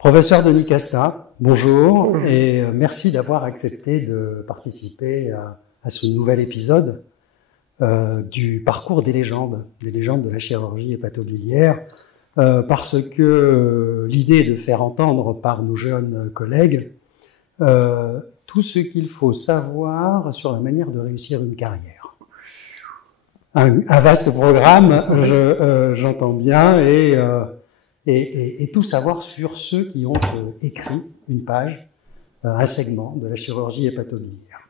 Professeur Denis Casta, bonjour et merci d'avoir accepté de participer à ce nouvel épisode du parcours des légendes de la chirurgie hépatobiliaire, parce que l'idée est de faire entendre par nos jeunes collègues tout ce qu'il faut savoir sur la manière de réussir une carrière. Un vaste programme, j'entends bien, et tout savoir sur ceux qui ont écrit une page, un segment de la chirurgie hépatobiliaire.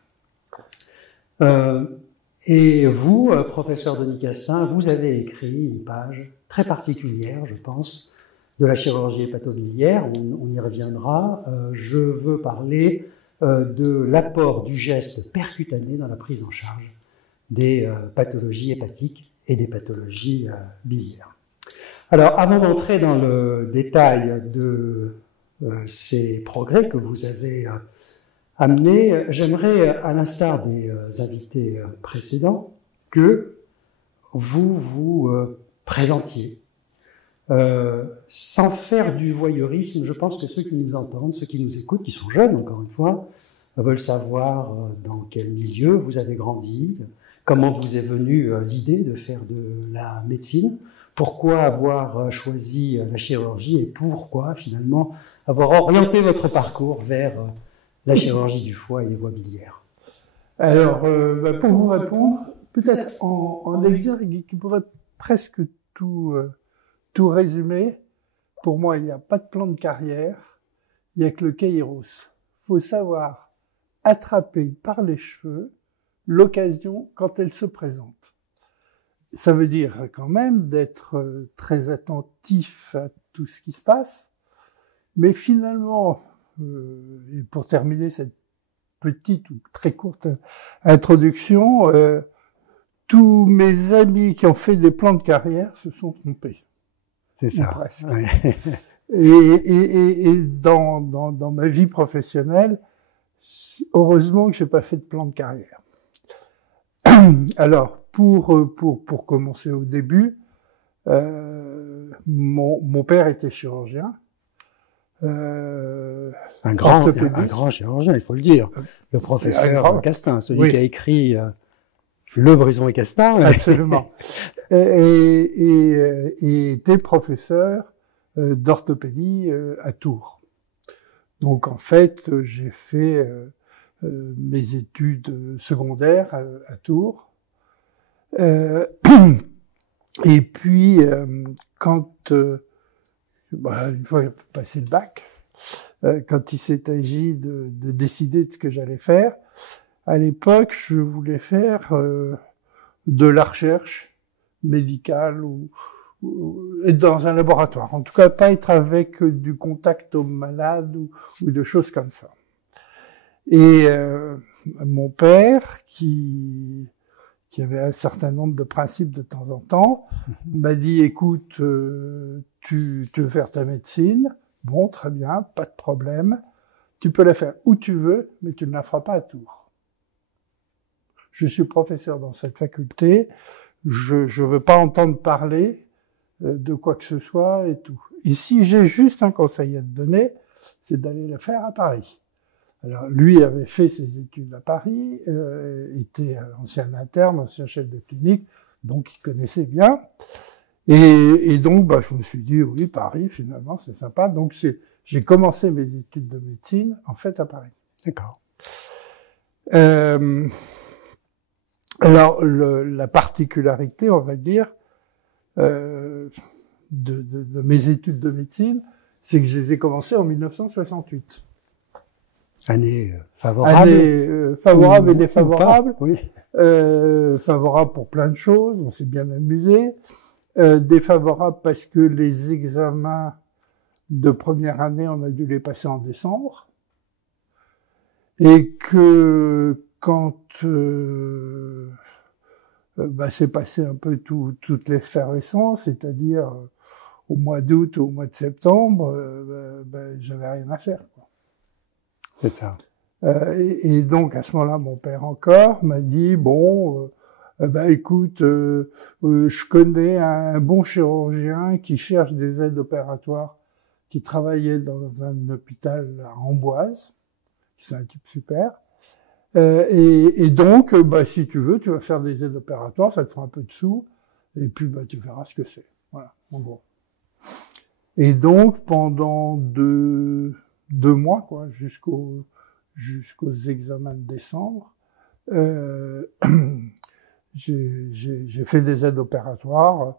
Et vous, professeur Denis Casta, vous avez écrit une page très particulière, je pense, de la chirurgie hépatobiliaire. On y reviendra. Je veux parler de l'apport du geste percutané dans la prise en charge des pathologies hépatiques et des pathologies biliaires. Alors, avant d'entrer dans le détail de ces progrès que vous avez amenés, j'aimerais, à l'instar des invités précédents, que vous vous présentiez. Sans faire du voyeurisme, je pense que ceux qui nous entendent, ceux qui nous écoutent, qui sont jeunes, encore une fois, veulent savoir dans quel milieu vous avez grandi, comment vous est venue l'idée de faire de la médecine, pourquoi avoir choisi la chirurgie et pourquoi finalement avoir orienté votre parcours vers la chirurgie du foie et des voies biliaires. Alors, pour vous répondre, peut-être en exergue qui pourrait presque tout résumer, pour moi, il n'y a pas de plan de carrière, il n'y a que le kairos. Il faut savoir attraper par les cheveux l'occasion quand elle se présente. Ça veut dire quand même d'être très attentif à tout ce qui se passe, mais finalement, et pour terminer cette petite ou très courte introduction, tous mes amis qui ont fait des plans de carrière se sont trompés. C'est ça. Presque. Ouais. Et dans ma vie professionnelle, heureusement que j'ai pas fait de plan de carrière. Alors, pour commencer au début, mon père était chirurgien. Un grand chirurgien, il faut le dire. Le professeur Castin, celui qui a écrit Le Brison et Castin. Absolument. et était professeur d'orthopédie à Tours. Donc, en fait, j'ai fait mes études secondaires à Tours. Et puis, quand une fois passé le bac, quand il s'est agi de décider de ce que j'allais faire, à l'époque, je voulais faire de la recherche médicale ou être dans un laboratoire. En tout cas, pas être avec du contact aux malades ou de choses comme ça. Et mon père, qui avait un certain nombre de principes de temps en temps, m'a dit, écoute, tu veux faire ta médecine, bon, très bien, pas de problème, tu peux la faire où tu veux, mais tu ne la feras pas à Tours. Je suis professeur dans cette faculté, je veux pas entendre parler de quoi que ce soit et tout. Et si j'ai juste un conseil à te donner, c'est d'aller la faire à Paris. Alors, lui avait fait ses études à Paris, était ancien interne, ancien chef de clinique, donc il connaissait bien. Et donc, je me suis dit, oui, Paris, finalement, c'est sympa. Donc, j'ai commencé mes études de médecine, en fait, à Paris. D'accord. Alors, la particularité, on va dire, de mes études de médecine, c'est que je les ai commencées en 1968. Année favorable. Année favorable et défavorable. Oui. Favorable pour plein de choses, on s'est bien amusé. Défavorable parce que les examens de première année, on a dû les passer en décembre. Et que quand c'est passé un peu toute l'effervescence, c'est-à-dire au mois d'août ou au mois de septembre, j'avais rien à faire, quoi. C'est ça. Et donc, à ce moment-là, mon père encore m'a dit, bon, écoute, je connais un bon chirurgien qui cherche des aides opératoires qui travaillait dans un hôpital à Amboise. C'est un type super. Et donc, si tu veux, tu vas faire des aides opératoires, ça te fera un peu de sous, et puis tu verras ce que c'est. Voilà, en gros. Et donc, pendant deux mois, quoi, jusqu'aux examens de décembre, j'ai fait des aides opératoires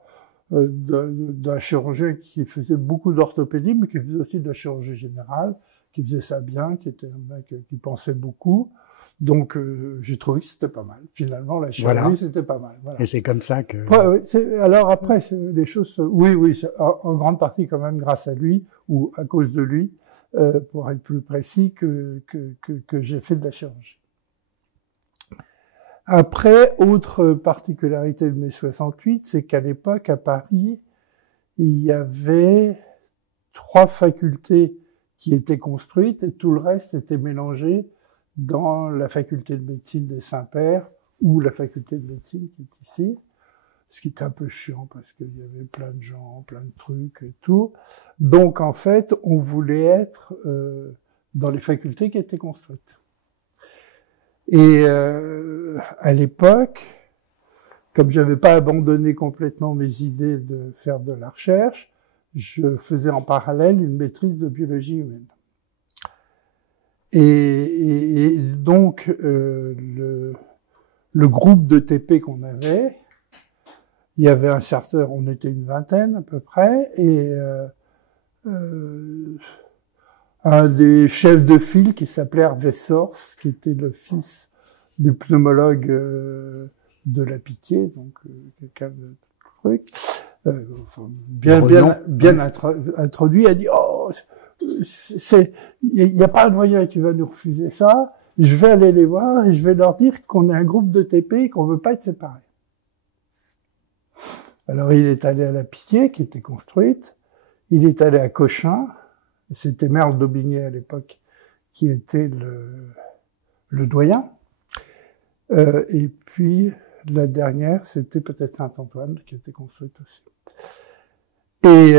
d'un chirurgien qui faisait beaucoup d'orthopédie, mais qui faisait aussi de la chirurgie générale, qui faisait ça bien, qui était un mec qui pensait beaucoup. Donc, j'ai trouvé que c'était pas mal. Finalement, la chirurgie, c'était pas mal. Voilà. Et c'est comme ça que... Alors après, les choses... Oui, en grande partie quand même grâce à lui, ou à cause de lui, pour être plus précis, que j'ai fait de la chirurgie. Après, autre particularité de mai 68, c'est qu'à l'époque, à Paris, il y avait 3 facultés qui étaient construites et tout le reste était mélangé dans la faculté de médecine des Saints-Pères ou la faculté de médecine qui est ici. Ce qui était un peu chiant parce qu'il y avait plein de gens, plein de trucs et tout. Donc, en fait, on voulait être dans les facultés qui étaient construites. Et à l'époque, comme j'avais pas abandonné complètement mes idées de faire de la recherche, je faisais en parallèle une maîtrise de biologie humaine. Et donc, le groupe de TP qu'on avait, il y avait on était une vingtaine à peu près, et un des chefs de file qui s'appelait Hervé Sors, qui était le fils du pneumologue de la Pitié, donc quelqu'un de truc, bien introduit, a dit il n'y a pas de moyen qui va nous refuser ça, je vais aller les voir et je vais leur dire qu'on est un groupe de TP et qu'on veut pas être séparés. Alors il est allé à la Pitié, qui était construite, il est allé à Cochin, c'était Merle d'Aubigné à l'époque, qui était le doyen. Et puis, la dernière, c'était peut-être Saint-Antoine, qui était construite aussi. Et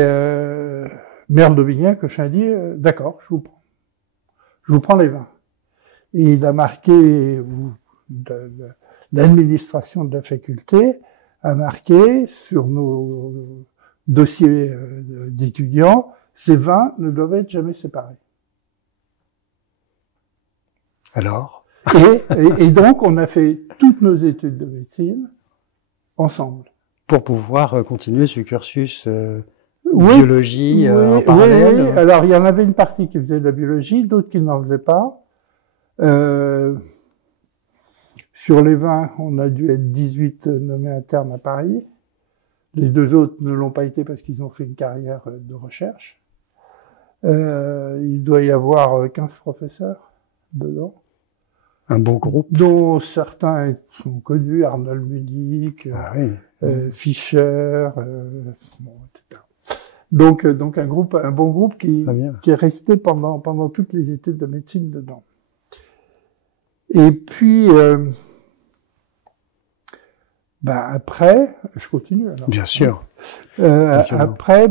Merle d'Aubigné, Cochin dit, d'accord, je vous prends. Je vous prends les 20. Et il a marqué, l'administration de la faculté a marqué sur nos dossiers d'étudiants, ces 20 ne doivent être jamais séparés. Alors et donc, on a fait toutes nos études de médecine ensemble. Pour pouvoir continuer ce cursus biologie en parallèle. Oui. Alors, il y en avait une partie qui faisait de la biologie, d'autres qui n'en faisaient pas. Sur les 20, on a dû être 18 nommés internes à Paris. Les 2 autres ne l'ont pas été parce qu'ils ont fait une carrière de recherche. Il doit y avoir 15 professeurs dedans. Un beau groupe. Dont certains sont connus, Arnold Munich, Fischer, etc. Donc un bon groupe qui est resté pendant toutes les études de médecine dedans. Et puis, après, je continue alors. Bien sûr. Après,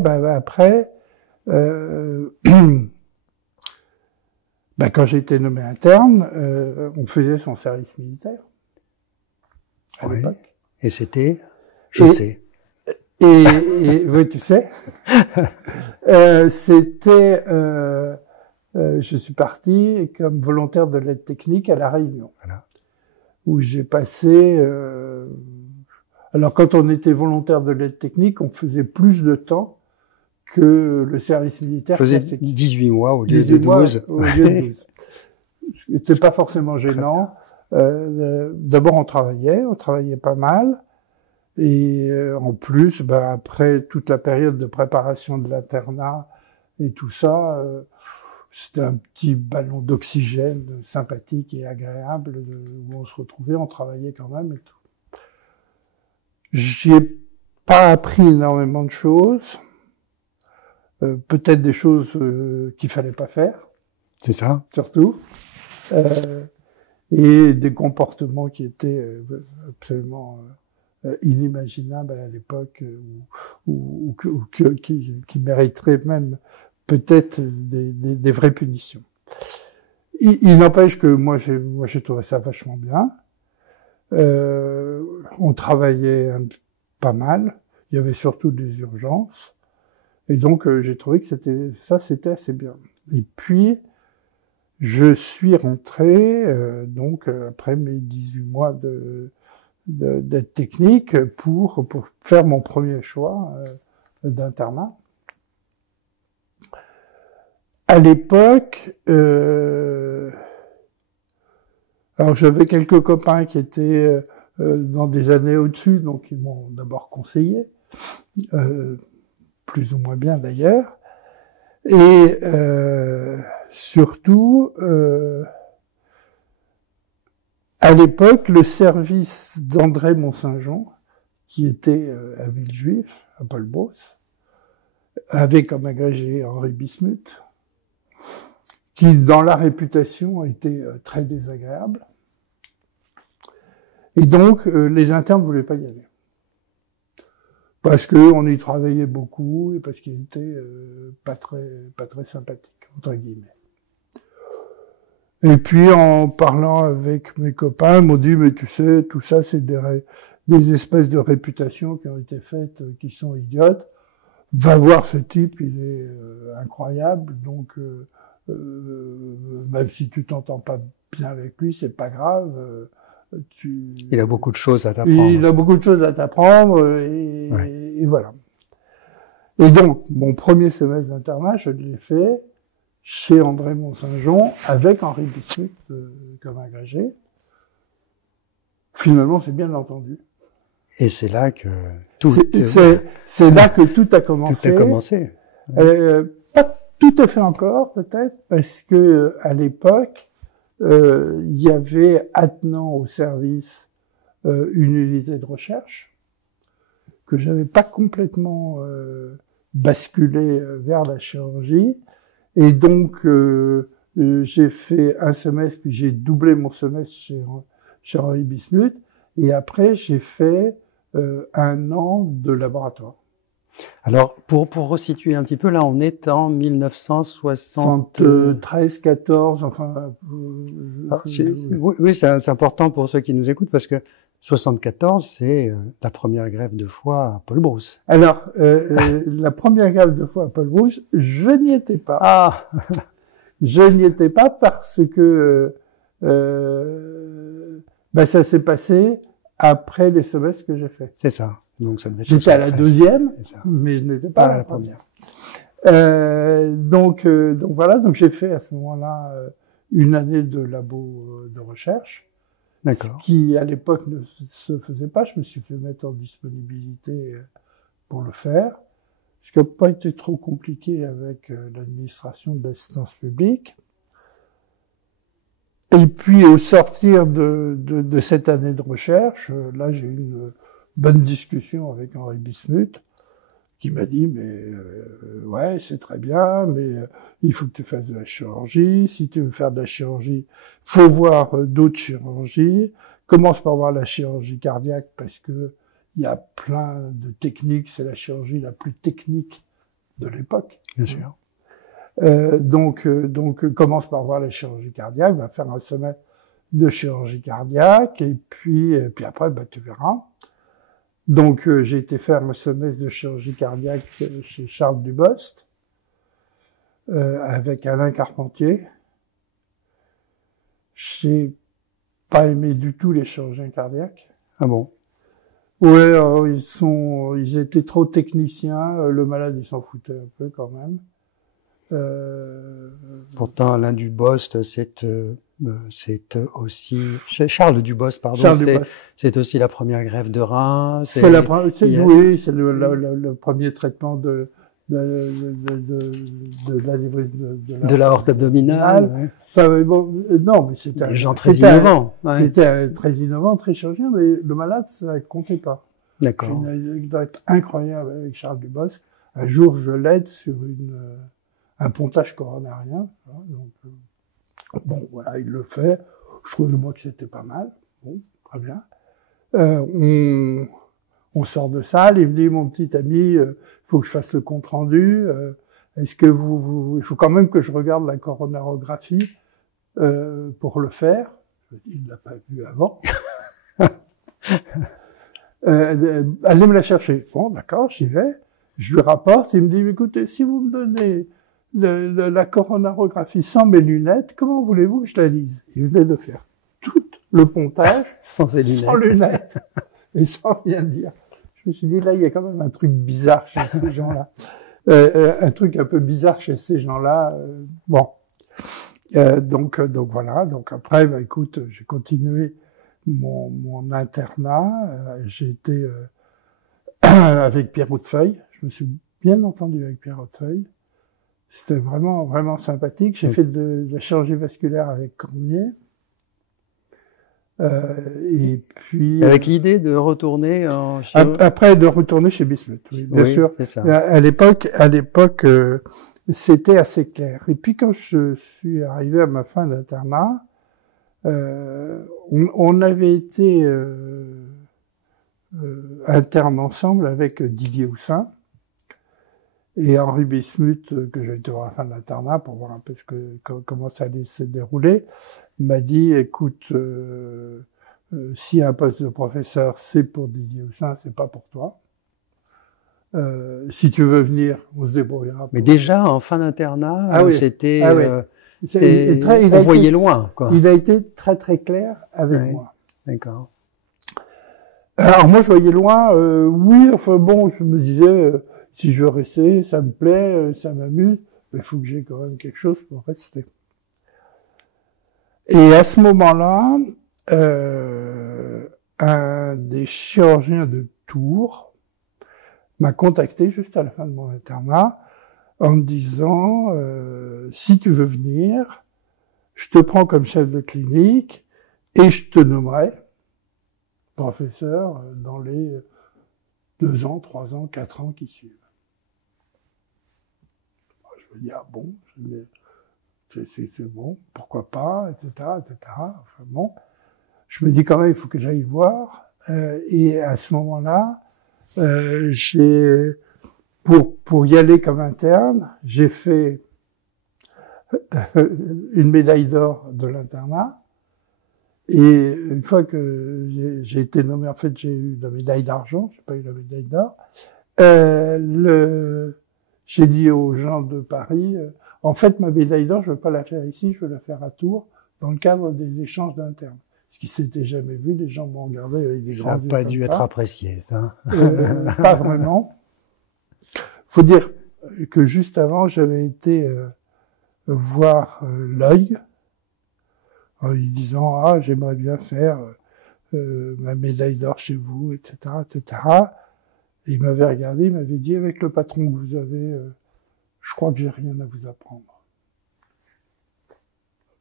quand j'ai été nommé interne, on faisait son service militaire à l'époque. Et c'était, je sais. Et oui, tu sais, c'était, je suis parti comme volontaire de l'aide technique à La Réunion, où j'ai passé. Alors, quand on était volontaire de l'aide technique, on faisait plus de temps que le service militaire classique. 18 mois au lieu de 12. C'était pas forcément gênant. D'abord, on travaillait pas mal. Et en plus, après toute la période de préparation de l'internat et tout ça, c'était un petit ballon d'oxygène sympathique et agréable où on se retrouvait, on travaillait quand même et tout. J'y ai pas appris énormément de choses. Peut-être des choses qu'il fallait pas faire. C'est ça. Surtout. Et des comportements qui étaient absolument inimaginables à l'époque ou qui mériteraient même peut-être des vraies punitions. Il n'empêche que moi j'ai trouvé ça vachement bien. On travaillait pas mal. Il y avait surtout des urgences. Et donc, j'ai trouvé que c'était assez bien. Et puis, je suis rentré, après mes 18 mois d'aide technique pour faire mon premier choix d'internat. À l'époque, alors j'avais quelques copains qui étaient dans des années au-dessus, donc ils m'ont d'abord conseillé, plus ou moins bien d'ailleurs, et surtout, à l'époque, le service d'André Mont-Saint-Jean, qui était à Villejuif, à Paul-Brosse, avait comme agrégé Henri Bismuth, qui, dans la réputation, était très désagréable. Et donc, les internes ne voulaient pas y aller. Parce qu'on y travaillait beaucoup et parce qu'il était pas très sympathique, entre guillemets. Et puis, en parlant avec mes copains, ils m'ont dit, mais tu sais, tout ça, c'est des espèces de réputations qui ont été faites, qui sont idiotes. Va voir ce type, il est incroyable, donc même si tu t'entends pas bien avec lui, c'est pas grave. Il a beaucoup de choses à t'apprendre. Il a beaucoup de choses à t'apprendre et voilà. Et donc, mon premier semestre d'internat, je l'ai fait chez André Mont-Saint-Jean avec Henri Bismuth comme agrégé. Finalement, c'est bien entendu. Et c'est là que c'est là que tout a commencé. Tout a commencé. Pas tout à fait encore, peut-être, parce que à l'époque, il y avait attenant au service une unité de recherche que j'avais pas complètement basculé vers la chirurgie, et donc j'ai fait un semestre, puis j'ai doublé mon semestre chez Henri Bismuth, et après j'ai fait 1 an de laboratoire. Alors, pour resituer un petit peu, là, on est en 1973, 14, enfin... oui, c'est important pour ceux qui nous écoutent, parce que 74, c'est la première greffe de foie à Paul-Brosse. Alors, la première greffe de foie à Paul-Brosse, je n'y étais pas. Ah. Je n'y étais pas parce que ça s'est passé après les semestres que j'ai fait. C'est ça. Donc ça devait être J'étais à la deuxième, mais je n'étais pas à la première. Donc voilà, donc j'ai fait à ce moment-là une année de labo de recherche. D'accord. Ce qui à l'époque ne se faisait pas. Je me suis fait mettre en disponibilité pour le faire, ce qui n'a pas été trop compliqué avec l'administration de l'assistance publique. Et puis au sortir de cette année de recherche, là j'ai eu une bonne discussion avec Henri Bismuth, qui m'a dit, mais ouais, c'est très bien, mais il faut que tu fasses de la chirurgie. Si tu veux faire de la chirurgie, faut voir d'autres chirurgies. Commence par voir la chirurgie cardiaque, parce que il y a plein de techniques. C'est la chirurgie la plus technique de l'époque. Bien sûr. Donc commence par voir la chirurgie cardiaque, va faire un semestre de chirurgie cardiaque, et puis après, tu verras. Donc, j'ai été faire un semestre de chirurgie cardiaque chez Charles Dubost, avec Alain Carpentier. J'ai pas aimé du tout les chirurgiens cardiaques. Ah bon? Ouais, ils étaient trop techniciens. Le malade, il s'en foutait un peu quand même. Pourtant, Alain Dubost, c'est aussi Charles Dubost, pardon. C'est aussi la première greffe de rein. C'est le premier traitement de l'aorte abdominale. Ouais. Enfin, bon, non, mais c'était des gens très innovants. C'était très innovant, très chirurgien, mais le malade, ça ne comptait pas. D'accord. J'ai une anecdote incroyable avec Charles Dubost. Un jour, je l'aide sur un pontage coronarien. Donc, bon, voilà, il le fait. Je trouve moi que c'était pas mal. Bon, très bien. On sort de salle, il me dit, mon petit ami, faut que je fasse le compte rendu. est-ce que il faut quand même que je regarde la coronarographie pour le faire. Il ne l'a pas vu avant. Allez me la chercher. Bon, d'accord, j'y vais. Je lui rapporte. Il me dit, écoutez, si vous me donnez la coronarographie sans mes lunettes, comment voulez-vous que je la lise? Il venait de faire tout le pontage sans ses lunettes. Sans lunettes et sans rien dire. Je me suis dit, là, il y a quand même un truc bizarre chez ces gens-là. Un truc un peu bizarre chez ces gens-là. Bon. Donc voilà. Donc après, bah, écoute, j'ai continué mon internat. J'ai été avec Pierre Hautefeuille. Je me suis bien entendu avec Pierre Hautefeuille. C'était vraiment, vraiment sympathique. J'ai fait de la chirurgie vasculaire avec Cormier. Et puis avec l'idée de retourner après de retourner chez Bismuth, oui, bien sûr. C'est ça. À l'époque, c'était assez clair. Et puis quand je suis arrivé à ma fin d'internat, on avait été internes ensemble avec Didier Houssin et Henri Bismuth, que j'ai été voir à la fin de l'internat pour voir un peu comment ça allait se dérouler, m'a dit, écoute, s'il y a un poste de professeur, c'est pour Didier Houssin, c'est pas pour toi. Si tu veux venir, on se débrouillera. Mais déjà, en fin d'internat, c'était... on voyait loin, quoi. Il a été très très clair avec moi. D'accord. Alors moi, je voyais loin, oui, enfin bon, je me disais... si je veux rester, ça me plaît, ça m'amuse, mais il faut que j'ai quand même quelque chose pour rester. Et à ce moment-là, un des chirurgiens de Tours m'a contacté juste à la fin de mon internat en me disant si tu veux venir, je te prends comme chef de clinique et je te nommerai professeur dans les 2 ans, 3 ans, 4 ans qui suivent. Je me dis, ah bon, c'est bon, pourquoi pas, etc., etc. Enfin bon, je me dis quand même, il faut que j'aille voir. Et à ce moment-là, pour y aller comme interne, j'ai fait une médaille d'or de l'internat. Et une fois que j'ai été nommé, en fait, j'ai eu la médaille d'argent, j'ai pas eu la médaille d'or. J'ai dit aux gens de Paris, en fait, ma médaille d'or, je veux pas la faire ici, je veux la faire à Tours, dans le cadre des échanges d'internes. Ce qui s'était jamais vu, les gens m'ont regardé avec des grands yeux. Ça n'a pas dû être apprécié, ça. Pas vraiment. Faut dire que juste avant, j'avais été voir l'œil, en lui disant, ah, j'aimerais bien faire ma médaille d'or chez vous, etc., etc. Et il m'avait regardé, il m'avait dit, avec le patron que vous avez, je crois que j'ai rien à vous apprendre.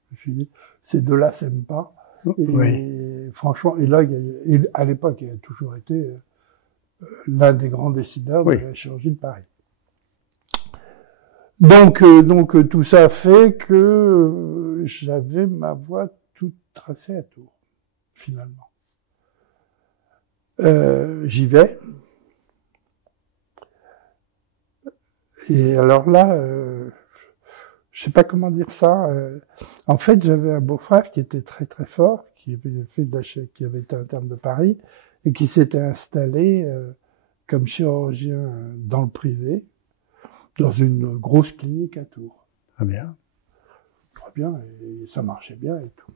Je me suis dit, ces deux-là s'aiment pas. Et franchement, et là, à l'époque, il a toujours été l'un des grands décideurs de la chirurgie de Paris. Donc tout ça fait que j'avais ma voie toute tracée à Tours, finalement. J'y vais. Et alors là, je sais pas comment dire ça. En fait, j'avais un beau-frère qui était très très fort, qui avait été interne de Paris et qui s'était installé comme chirurgien dans le privé, dans une grosse clinique à Tours. Très bien. Très bien, et ça marchait bien et tout.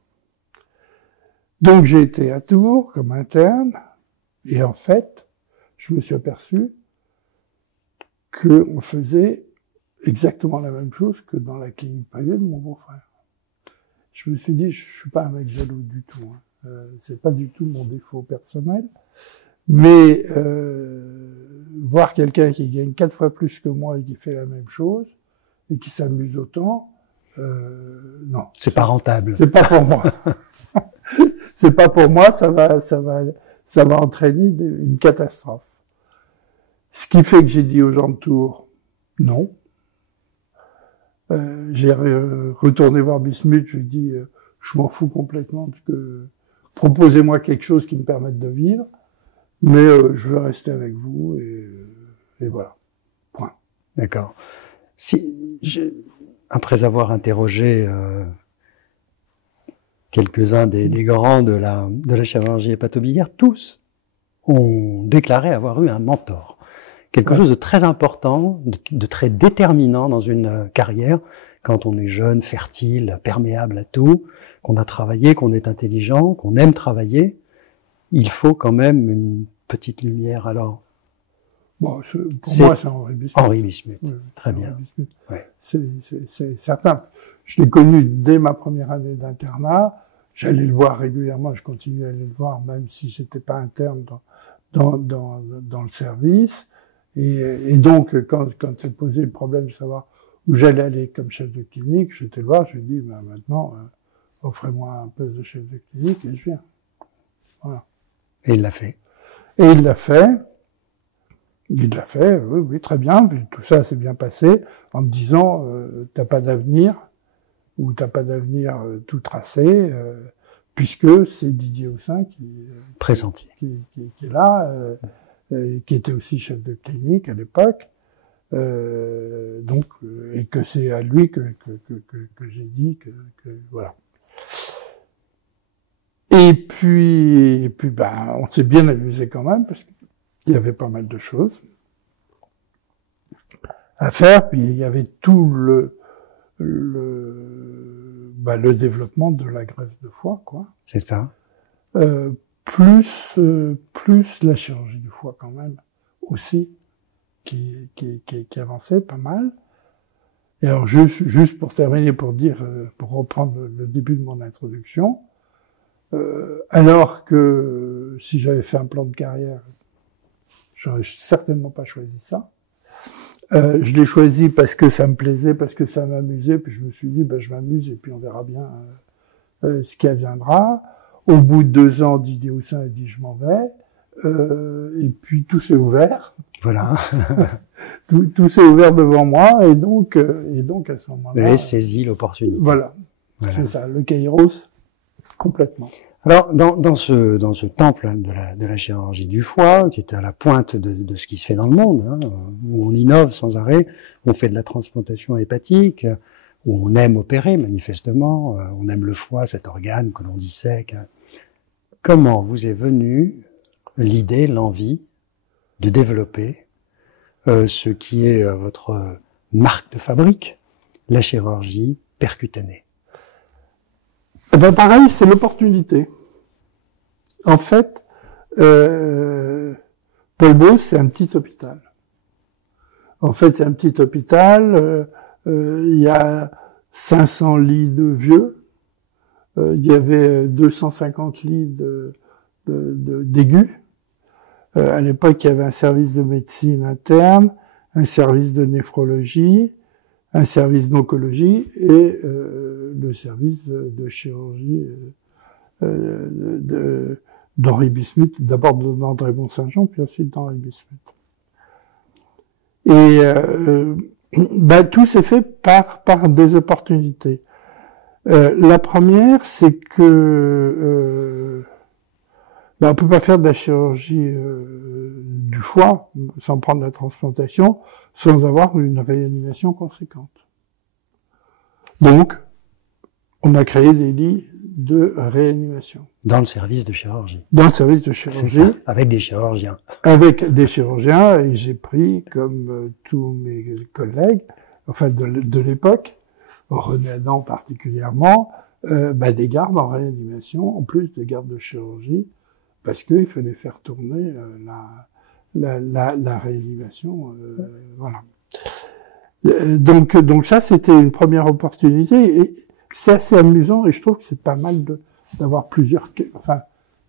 Donc j'ai été à Tours comme interne, et en fait, je me suis aperçu qu'on faisait exactement la même chose que dans la clinique privée de mon beau-frère. Je me suis dit, je suis pas un mec jaloux du tout. C'est pas du tout mon défaut personnel. Mais voir quelqu'un qui gagne 4 fois plus que moi et qui fait la même chose et qui s'amuse autant, non. C'est pas rentable. C'est pas pour moi. C'est pas pour moi. Ça va entraîner une catastrophe. Ce qui fait que j'ai dit aux gens de Tours, non. J'ai retourné voir Bismuth, je lui ai dit, je m'en fous complètement, parce que proposez-moi quelque chose qui me permette de vivre, mais je veux rester avec vous, et voilà. Point. D'accord. Après avoir interrogé quelques-uns des grands de la chirurgie hépatobiliaire, tous ont déclaré avoir eu un mentor. Quelque chose de très important, de très déterminant dans une carrière, quand on est jeune, fertile, perméable à tout, qu'on a travaillé, qu'on est intelligent, qu'on aime travailler, il faut quand même une petite lumière. Alors, bon, pour moi, c'est Henri Bismuth. Henri Bismuth, oui, très bien. Ouais. C'est certain. Je l'ai connu dès ma première année d'internat. J'allais le voir régulièrement, je continuais à aller le voir, même si j'étais pas interne dans le service. Et donc, quand s'est posé le problème de savoir où j'allais aller comme chef de clinique, j'étais le voir, je lui ai dit, ben maintenant, offrez-moi un poste de chef de clinique et je viens. Voilà. Et il l'a fait. Et il l'a fait. Il l'a fait, oui, très bien. Puis tout ça s'est bien passé en me disant, t'as pas d'avenir, ou t'as pas d'avenir tout tracé, puisque c'est Didier Houssin pressenti, qui est là, qui était aussi chef de clinique à l'époque, donc et que c'est à lui que j'ai dit que voilà. Et puis ben on s'est bien amusé quand même parce qu'il y avait pas mal de choses à faire, puis il y avait tout le développement de la greffe de foie, quoi. C'est ça. Plus la chirurgie du foie quand même aussi qui avançait pas mal. Et alors juste pour terminer, pour reprendre le début de mon introduction, alors que si j'avais fait un plan de carrière, j'aurais certainement pas choisi ça. Je l'ai choisi parce que ça me plaisait, parce que ça m'amusait, puis je me suis dit, je m'amuse et puis on verra bien ce qui adviendra. Au bout de 2 ans, Didier Houssin a dit, je m'en vais, et puis tout s'est ouvert. Voilà. tout s'est ouvert devant moi, et donc à ce moment-là. Vous avez saisi l'opportunité. Voilà. C'est ça, le Kairos, complètement. Alors, dans ce temple de la chirurgie du foie, qui est à la pointe de ce qui se fait dans le monde, hein, où on innove sans arrêt, on fait de la transplantation hépatique, où on aime opérer manifestement, on aime le foie, cet organe que l'on dissèque. Comment vous est venue l'idée, l'envie de développer ce qui est votre marque de fabrique, la chirurgie percutanée? Eh ben pareil, c'est l'opportunité. En fait, Paul Bos, c'est un petit hôpital. En fait, c'est un petit hôpital. Il y a 500 lits de vieux. Il y avait 250 lits d'aigus. À l'époque, il y avait un service de médecine interne, un service de néphrologie, un service d'oncologie et le service de chirurgie d'Henri Bismuth, d'abord d'André Mont-Saint-Jean, puis ensuite d'Henri Bismuth. Et tout s'est fait par des opportunités. La première, c'est que on peut pas faire de la chirurgie du foie sans prendre la transplantation, sans avoir une réanimation conséquente. Donc, on a créé des lits de réanimation. Dans le service de chirurgie. Dans le service de chirurgie. C'est ça, avec des chirurgiens. Avec des chirurgiens, et j'ai pris, comme tous mes collègues, enfin de l'époque, René Adam particulièrement, des gardes en réanimation, en plus des gardes de chirurgie, parce qu'il fallait faire tourner la réanimation, voilà. Donc ça, c'était une première opportunité, et c'est assez amusant, et je trouve que c'est pas mal d'avoir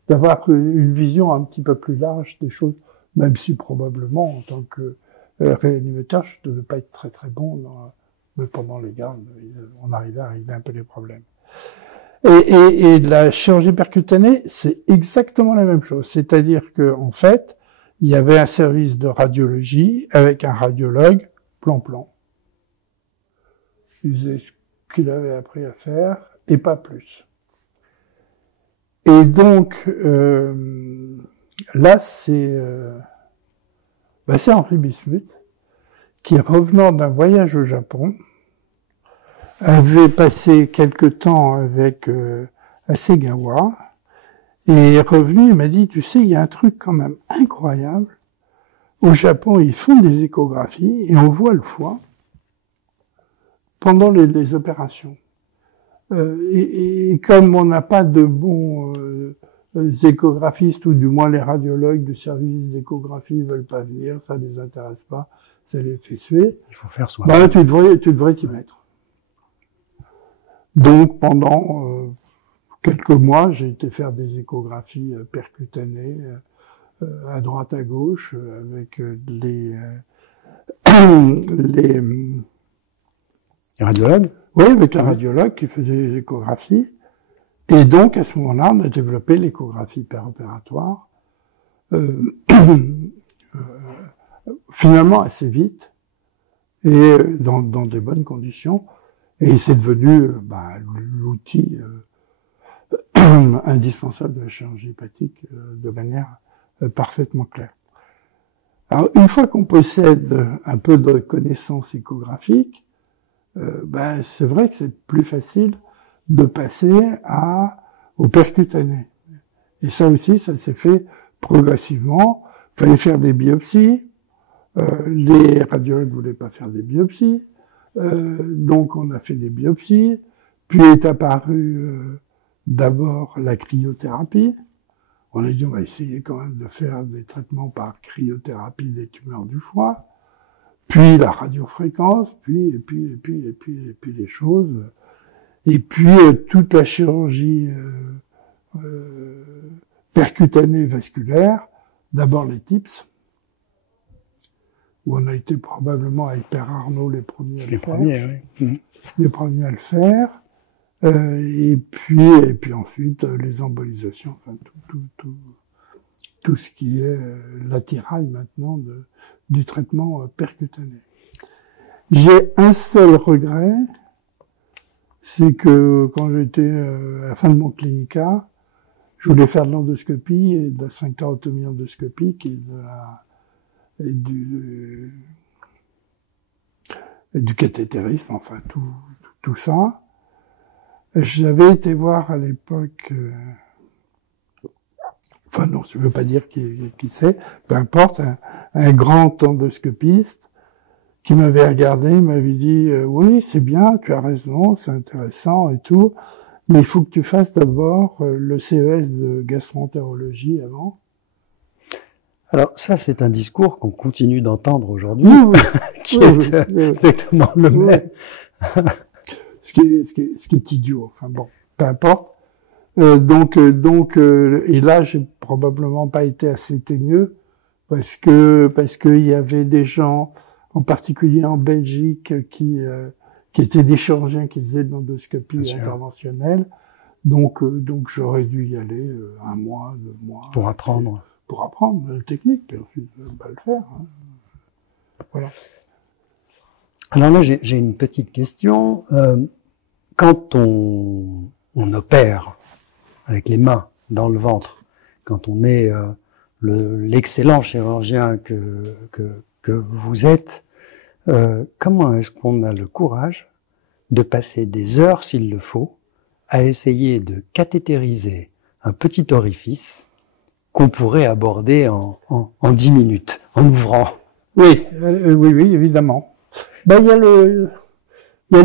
d'avoir une vision un petit peu plus large des choses, même si probablement, en tant que réanimateur, je devais pas être très très bon, mais pendant les gardes, on arrivait à régler un peu les problèmes. Et la chirurgie percutanée, c'est exactement la même chose. C'est-à-dire que, en fait, il y avait un service de radiologie avec un radiologue plan-plan. Il faisait ce qu'il avait appris à faire et pas plus. Et donc, là, c'est Henri Bismuth qui, revenant d'un voyage au Japon, avait passé quelque temps avec Hasegawa, et est revenu, il m'a dit, tu sais, il y a un truc quand même incroyable. Au Japon, ils font des échographies et on voit le foie pendant les opérations. Et comme on n'a pas de bons échographistes, ou du moins les radiologues du service d'échographie veulent pas venir, ça les intéresse pas, ça les fait suer. Il faut faire soi. Bah, tu devrais t'y mettre. Donc pendant quelques mois, j'ai été faire des échographies percutanées à droite à gauche avec les radiologues. Oui, avec les radiologues qui faisaient les échographies. Et donc à ce moment-là, on a développé l'échographie péropératoire. Finalement assez vite et dans des bonnes conditions. Et c'est devenu l'outil indispensable de la chirurgie hépatique de manière parfaitement claire. Alors, une fois qu'on possède un peu de connaissances échographiques, c'est vrai que c'est plus facile de passer au percutané. Et ça aussi, ça s'est fait progressivement. Il fallait faire des biopsies. Les radiologues ne voulaient pas faire des biopsies. Donc on a fait des biopsies. Puis est apparue d'abord la cryothérapie. On a dit on va essayer quand même de faire des traitements par cryothérapie des tumeurs du foie. Puis la radiofréquence, puis les choses. Et puis toute la chirurgie percutanée vasculaire. D'abord les TIPS, où on a été probablement avec Père Arnaud les premiers à le faire. Oui. Les premiers à le faire. Et puis ensuite les embolisations, enfin tout ce qui est l'attirail maintenant du traitement percutané. J'ai un seul regret, c'est que quand j'étais à la fin de mon clinica, je voulais faire de l'endoscopie et de la sphinctérotomie endoscopique et du cathétérisme, enfin tout ça. J'avais été voir à l'époque, enfin non, je veux pas dire qui c'est, peu importe, un grand endoscopiste qui m'avait regardé, il m'avait dit oui, c'est bien, tu as raison, c'est intéressant et tout, mais il faut que tu fasses d'abord le CES de gastroentérologie avant. Alors ça, c'est un discours qu'on continue d'entendre aujourd'hui, qui est exactement le même. Ce qui est idiot. Enfin bon, peu importe. Et là, j'ai probablement pas été assez teigneux parce que il y avait des gens, en particulier en Belgique, qui étaient des chirurgiens qui faisaient de l'endoscopie interventionnelle. Donc j'aurais dû y aller 1 mois, 2 mois. Pour apprendre la technique, puis ensuite le faire. Hein. Voilà. Alors là, j'ai une petite question. Quand on opère avec les mains dans le ventre, quand on est l'excellent chirurgien que vous êtes, comment est-ce qu'on a le courage de passer des heures, s'il le faut, à essayer de cathétériser un petit orifice qu'on pourrait aborder en 10 minutes, en ouvrant? Oui, évidemment. Il y a le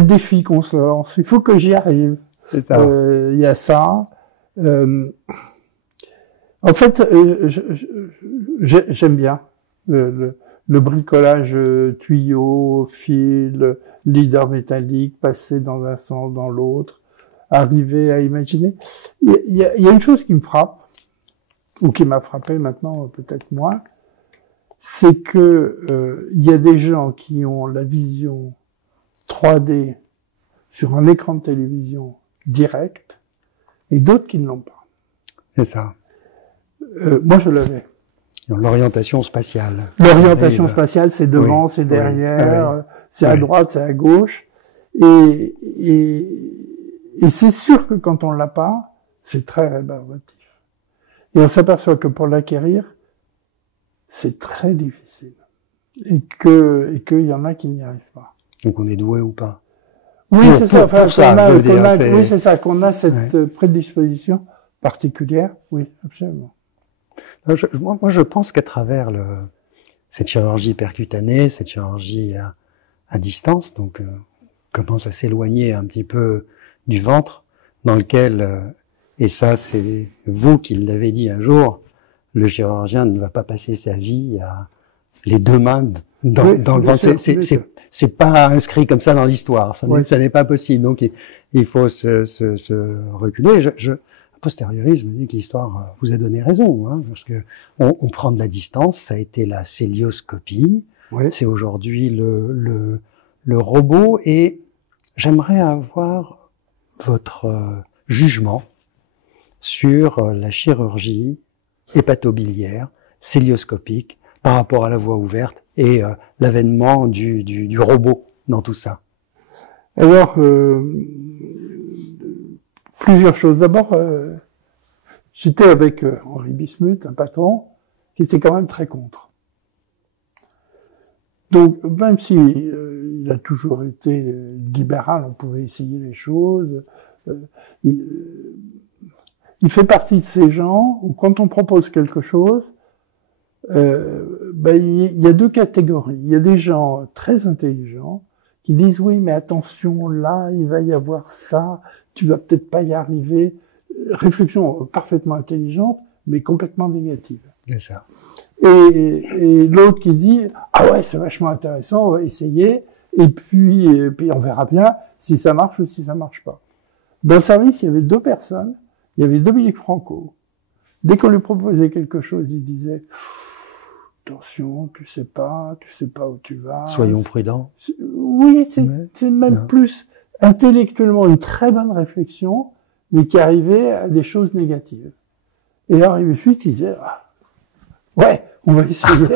défi qu'on se lance. Il faut que j'y arrive. C'est ça. Il y a ça. En fait, j'aime bien le bricolage tuyau, fil, leader métallique, passer dans un sens, dans l'autre, arriver à imaginer. Il y a une chose qui me frappe, ou qui m'a frappé maintenant, peut-être moins, c'est que il y a des gens qui ont la vision 3D sur un écran de télévision direct et d'autres qui ne l'ont pas. C'est ça. Moi, je l'avais. L'orientation spatiale. L'orientation spatiale, c'est devant, c'est derrière, c'est à droite, c'est à gauche. Et c'est sûr que quand on l'a pas, c'est très rébarbatif. Et on s'aperçoit que pour l'acquérir, c'est très difficile. et qu'il y en a qui n'y arrivent pas. Donc on est doué ou pas? Oui, c'est ça. Enfin, oui, c'est ça, qu'on a cette prédisposition particulière. Oui, absolument. Moi, je pense qu'à travers cette chirurgie percutanée, cette chirurgie à distance, donc commence à s'éloigner un petit peu du ventre, dans lequel, et ça c'est vous qui l'avez dit un jour, le chirurgien ne va pas passer sa vie à les deux mains dans le ventre. C'est pas inscrit comme ça dans l'histoire. Ça n'est pas possible. Donc il faut se reculer. A posteriori, je me dis que l'histoire vous a donné raison, hein, parce que on prend de la distance. Ça a été la célioscopie. Oui. C'est aujourd'hui le robot. Et j'aimerais avoir votre jugement sur la chirurgie hépatobiliaire, célioscopique, par rapport à la voie ouverte et l'avènement du robot dans tout ça. Alors, plusieurs choses. D'abord, j'étais avec Henri Bismuth, un patron, qui était quand même très contre. Donc, même si il a toujours été libéral, on pouvait essayer les choses. Il fait partie de ces gens où, quand on propose quelque chose, il y a deux catégories. Il y a des gens très intelligents qui disent oui, mais attention, là, il va y avoir ça, tu vas peut-être pas y arriver. Réflexion parfaitement intelligente, mais complètement négative. C'est ça. Et l'autre qui dit ah ouais, c'est vachement intéressant, on va essayer, et puis on verra bien si ça marche ou si ça marche pas. Dans le service, il y avait deux personnes. Il y avait Dominique Franco. Dès qu'on lui proposait quelque chose, il disait attention, tu sais pas où tu vas. Soyons prudents. Oui, c'est même plus intellectuellement une très bonne réflexion, mais qui arrivait à des choses négatives. Et Henri Bismuth, il disait ouais, on va essayer.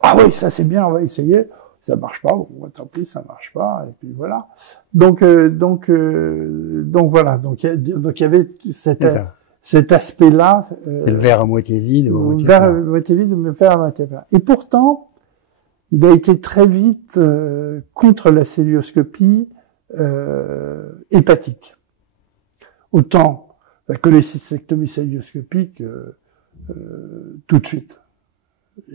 Ah oui, ça c'est bien, on va essayer. Ça marche pas, bon, tant pis, ça marche pas, et puis voilà. Donc voilà. Donc il y avait cet aspect-là. C'est le verre à moitié vide ou à moitié plein. Le plein. verre à moitié vide, le verre à moitié plein. Et pourtant, il a été très vite contre la célioscopie hépatique. Autant la cholécystectomie célioscopique tout de suite.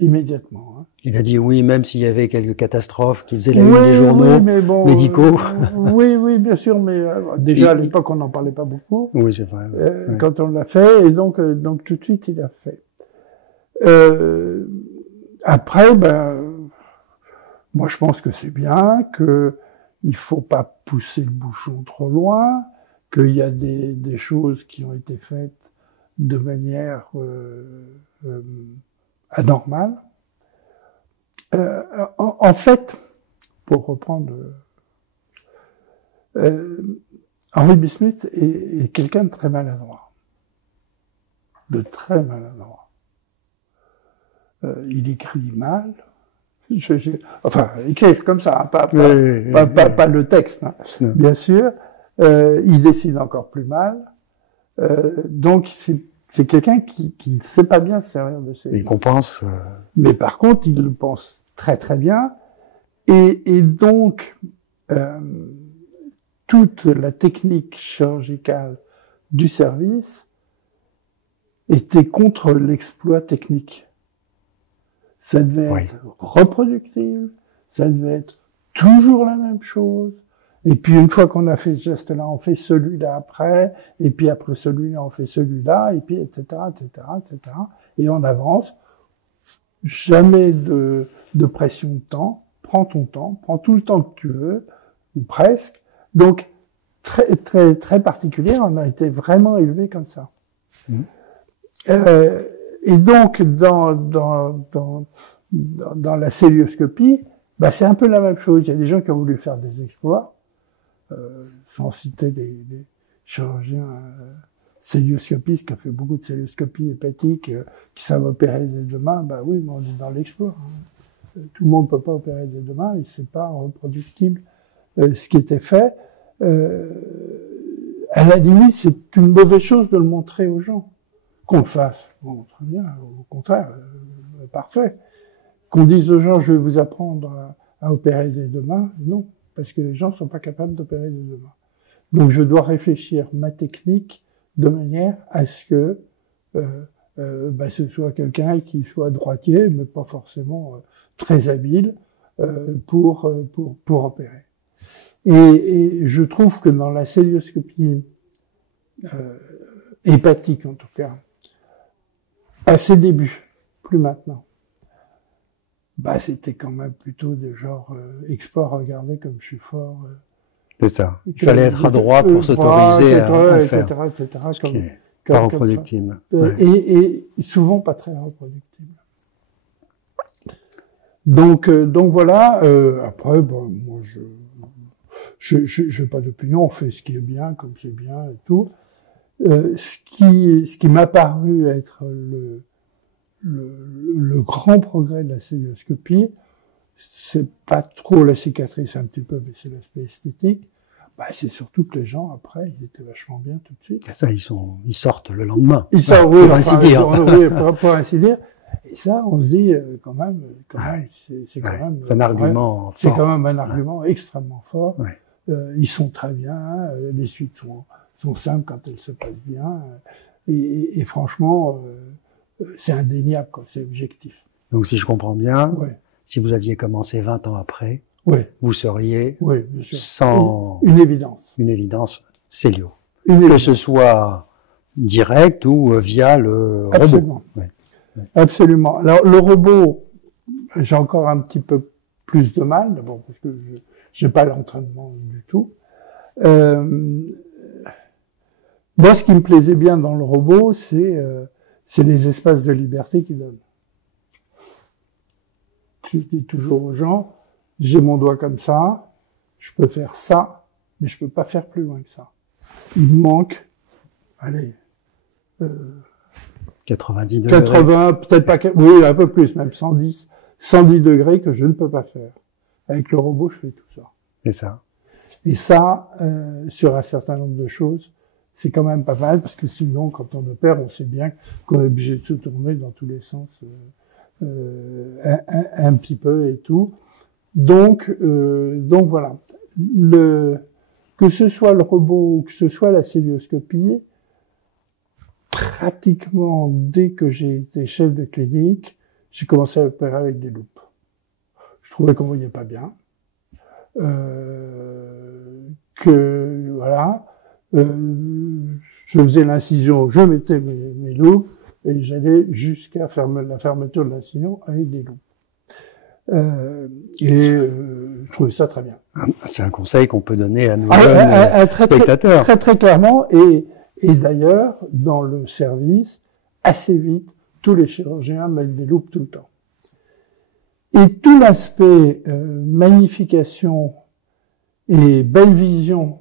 Immédiatement. Hein. Il a dit oui, même s'il y avait quelques catastrophes qui faisaient la une des journaux médicaux. Oui, bien sûr, mais déjà à l'époque on n'en parlait pas beaucoup. Oui, c'est vrai. Ouais. Quand on l'a fait, et donc tout de suite il a fait. Après, moi je pense que c'est bien, que il faut pas pousser le bouchon trop loin, qu'il y a des choses qui ont été faites de manière anormal. En fait, pour reprendre, Henri Bismuth est quelqu'un de très maladroit. Il écrit mal. Enfin, écrire comme ça, hein, pas le texte, hein, bien sûr. Il dessine encore plus mal. Donc, c'est quelqu'un qui ne sait pas bien se servir de ses... Il compense. Mais par contre, il le pense très très bien. Et donc, toute la technique chirurgicale du service était contre l'exploit technique. Ça devait être reproductible, ça devait être toujours la même chose. Et puis une fois qu'on a fait ce geste-là, on fait celui-là après, et puis après celui-là, on fait celui-là, et puis etc., etc., etc. Et on avance. Jamais de pression de temps. Prends ton temps, prends tout le temps que tu veux, ou presque. Donc très très très particulier. On a été vraiment élevé comme ça. Et donc dans la célioscopie, c'est un peu la même chose. Il y a des gens qui ont voulu faire des exploits. Sans citer des chirurgiens célioscopistes qui ont fait beaucoup de célioscopie hépatique, qui savent opérer des deux mains, oui, mais on est dans l'exploit. Hein. Tout le monde peut pas opérer des deux mains, et c'est pas reproductible ce qui était fait. À la limite, c'est une mauvaise chose de le montrer aux gens. Qu'on le fasse, bon, très bien, au contraire, parfait. qu'on dise aux gens, je vais vous apprendre à opérer des deux mains, non, parce que les gens sont pas capables d'opérer des deux mains. Donc je dois réfléchir ma technique de manière à ce que ce soit quelqu'un qui soit droitier, mais pas forcément très habile pour opérer. Et je trouve que dans la cœlioscopie hépatique en tout cas, à ses débuts, plus maintenant, c'était quand même plutôt de genre explore, regardez comme je suis fort. C'est ça. Il fallait être adroit pour s'autoriser à faire. etc. Pas reproductible. Et souvent pas très reproductible. Donc voilà. Après, moi je n'ai pas d'opinion. On fait ce qui est bien, comme c'est bien et tout. Ce qui m'a paru être le grand progrès de la cœlioscopie, c'est pas trop la cicatrice un petit peu, mais c'est l'aspect esthétique. C'est surtout que les gens, après, ils étaient vachement bien tout de suite. Ça, ils sortent le lendemain. Ils sortent, pour ainsi dire. Oui, pour ainsi dire. Et ça, on se dit, quand même, c'est quand même... C'est un argument fort. C'est quand même un argument extrêmement fort. Ouais. Ils sont très bien, les suites sont simples quand elles se passent bien. Et franchement, c'est indéniable, quoi, c'est objectif. Donc si je comprends bien, si vous aviez commencé 20 ans après, vous seriez bien sûr. sans une évidence. Une évidence, célio. Que ce soit direct ou via le robot. Absolument. Alors le robot, j'ai encore un petit peu plus de mal, d'abord parce que j'ai pas l'entraînement du tout. Moi, ce qui me plaisait bien dans le robot, c'est les espaces de liberté qu'il donne. Je dis toujours aux gens, j'ai mon doigt comme ça, je peux faire ça, mais je peux pas faire plus loin que ça. Il me manque, 90 degrés. 80, peut-être pas, oui, un peu plus, même 110 degrés que je ne peux pas faire. Avec le robot, je fais tout ça. Et ça? Et ça, sur un certain nombre de choses, c'est quand même pas mal, parce que sinon, quand on opère, on sait bien qu'on est obligé de se tourner dans tous les sens, un petit peu et tout. Donc voilà. Que ce soit le robot ou que ce soit la cœlioscopie, pratiquement dès que j'ai été chef de clinique, j'ai commencé à opérer avec des loupes. Je trouvais qu'on voyait pas bien. Je faisais l'incision, je mettais mes loupes et j'allais jusqu'à la fermeture de l'incision avec des loupes. Je trouvais ça très bien. C'est un conseil qu'on peut donner à nos jeunes spectateurs. Très, très clairement. Et d'ailleurs, dans le service, assez vite, tous les chirurgiens mettent des loupes tout le temps. Et tout l'aspect magnification et belle vision,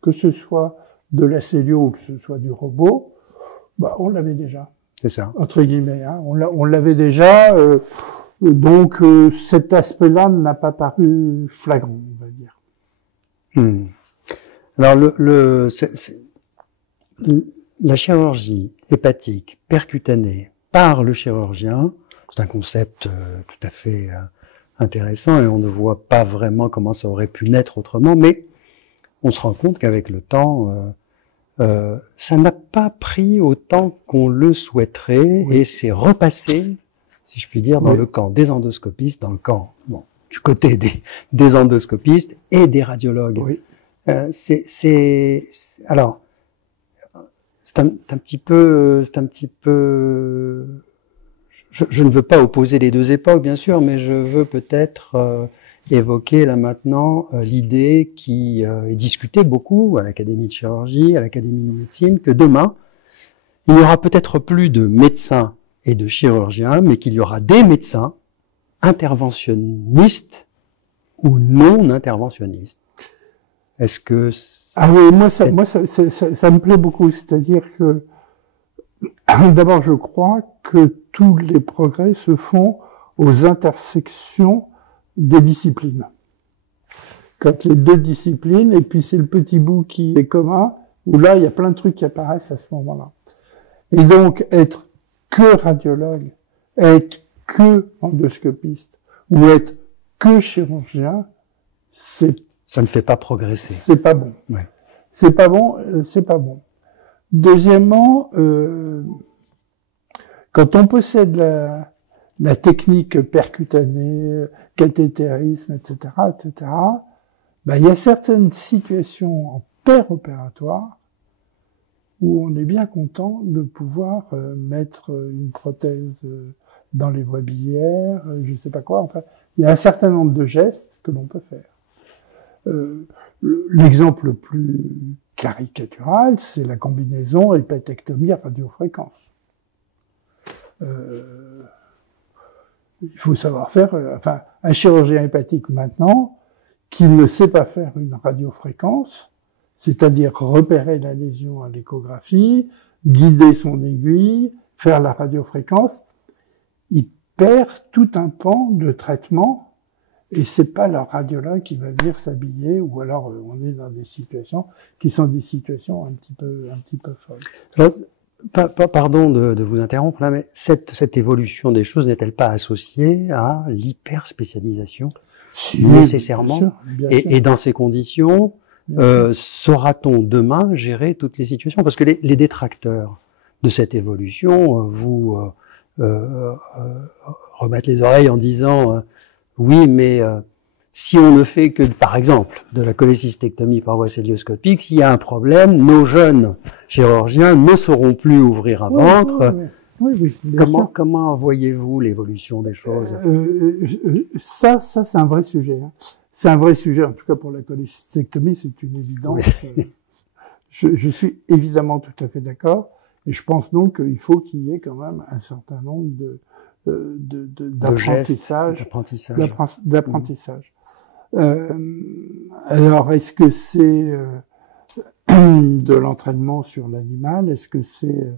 que ce soit de la cellio ou que ce soit du robot, on l'avait déjà. C'est ça. Entre guillemets, hein. On l'avait déjà. Donc cet aspect-là n'a pas paru flagrant, on va dire. Alors la chirurgie hépatique percutanée par le chirurgien, c'est un concept tout à fait intéressant et on ne voit pas vraiment comment ça aurait pu naître autrement, mais on se rend compte qu'avec le temps, ça n'a pas pris autant qu'on le souhaiterait et c'est repassé, si je puis dire, dans le camp des endoscopistes, dans le camp du côté des endoscopistes et des radiologues. Oui. Alors, c'est un petit peu. Je ne veux pas opposer les deux époques, bien sûr, mais je veux peut-être évoquer là maintenant l'idée qui est discutée beaucoup à l'Académie de chirurgie, à l'Académie de médecine, que demain, il n'y aura peut-être plus de médecins et de chirurgiens, mais qu'il y aura des médecins interventionnistes ou non interventionnistes. Est-ce que oui, moi ça me plaît beaucoup, c'est-à-dire que d'abord je crois que tous les progrès se font aux intersections des disciplines. Quand les deux disciplines, et puis c'est le petit bout qui est commun, où là il y a plein de trucs qui apparaissent à ce moment-là. Et donc être que radiologue, être que endoscopiste ou être que chirurgien, ça ne fait pas progresser. C'est pas bon. Ouais. C'est pas bon, c'est pas bon. Deuxièmement, quand on possède la technique percutanée, cathétérisme, etc., ben, il y a certaines situations en péropératoire où on est bien content de pouvoir mettre une prothèse dans les voies biliaires, je sais pas quoi. Enfin, il y a un certain nombre de gestes que l'on peut faire. L'exemple le plus caricatural, c'est la combinaison hépatectomie à radiofréquence. Il faut savoir faire, enfin, un chirurgien hépatique maintenant, qui ne sait pas faire une radiofréquence, c'est-à-dire repérer la lésion à l'échographie, guider son aiguille, faire la radiofréquence, il perd tout un pan de traitement, et c'est pas le radiologue qui va venir s'habiller, ou alors on est dans des situations qui sont des situations un petit peu folles. Alors, pardon de vous interrompre là, mais cette évolution des choses n'est-elle pas associée à l'hyperspécialisation nécessairement? Bien sûr. Et dans ces conditions, saura-t-on demain gérer toutes les situations? Parce que les détracteurs de cette évolution vous rebattent les oreilles en disant oui, mais si on ne fait que, par exemple, de la cholécystectomie par voie cœlioscopique, s'il y a un problème, nos jeunes chirurgiens ne sauront plus ouvrir un ventre. Oui, comment voyez-vous l'évolution des choses? Ça, c'est un vrai sujet. Hein. C'est un vrai sujet, en tout cas pour la cholécystectomie, c'est une évidence. Oui. Je suis évidemment tout à fait d'accord, et je pense donc qu'il faut qu'il y ait quand même un certain nombre d'apprentissage. Alors, est-ce que c'est de l'entraînement sur l'animal? Est-ce que c'est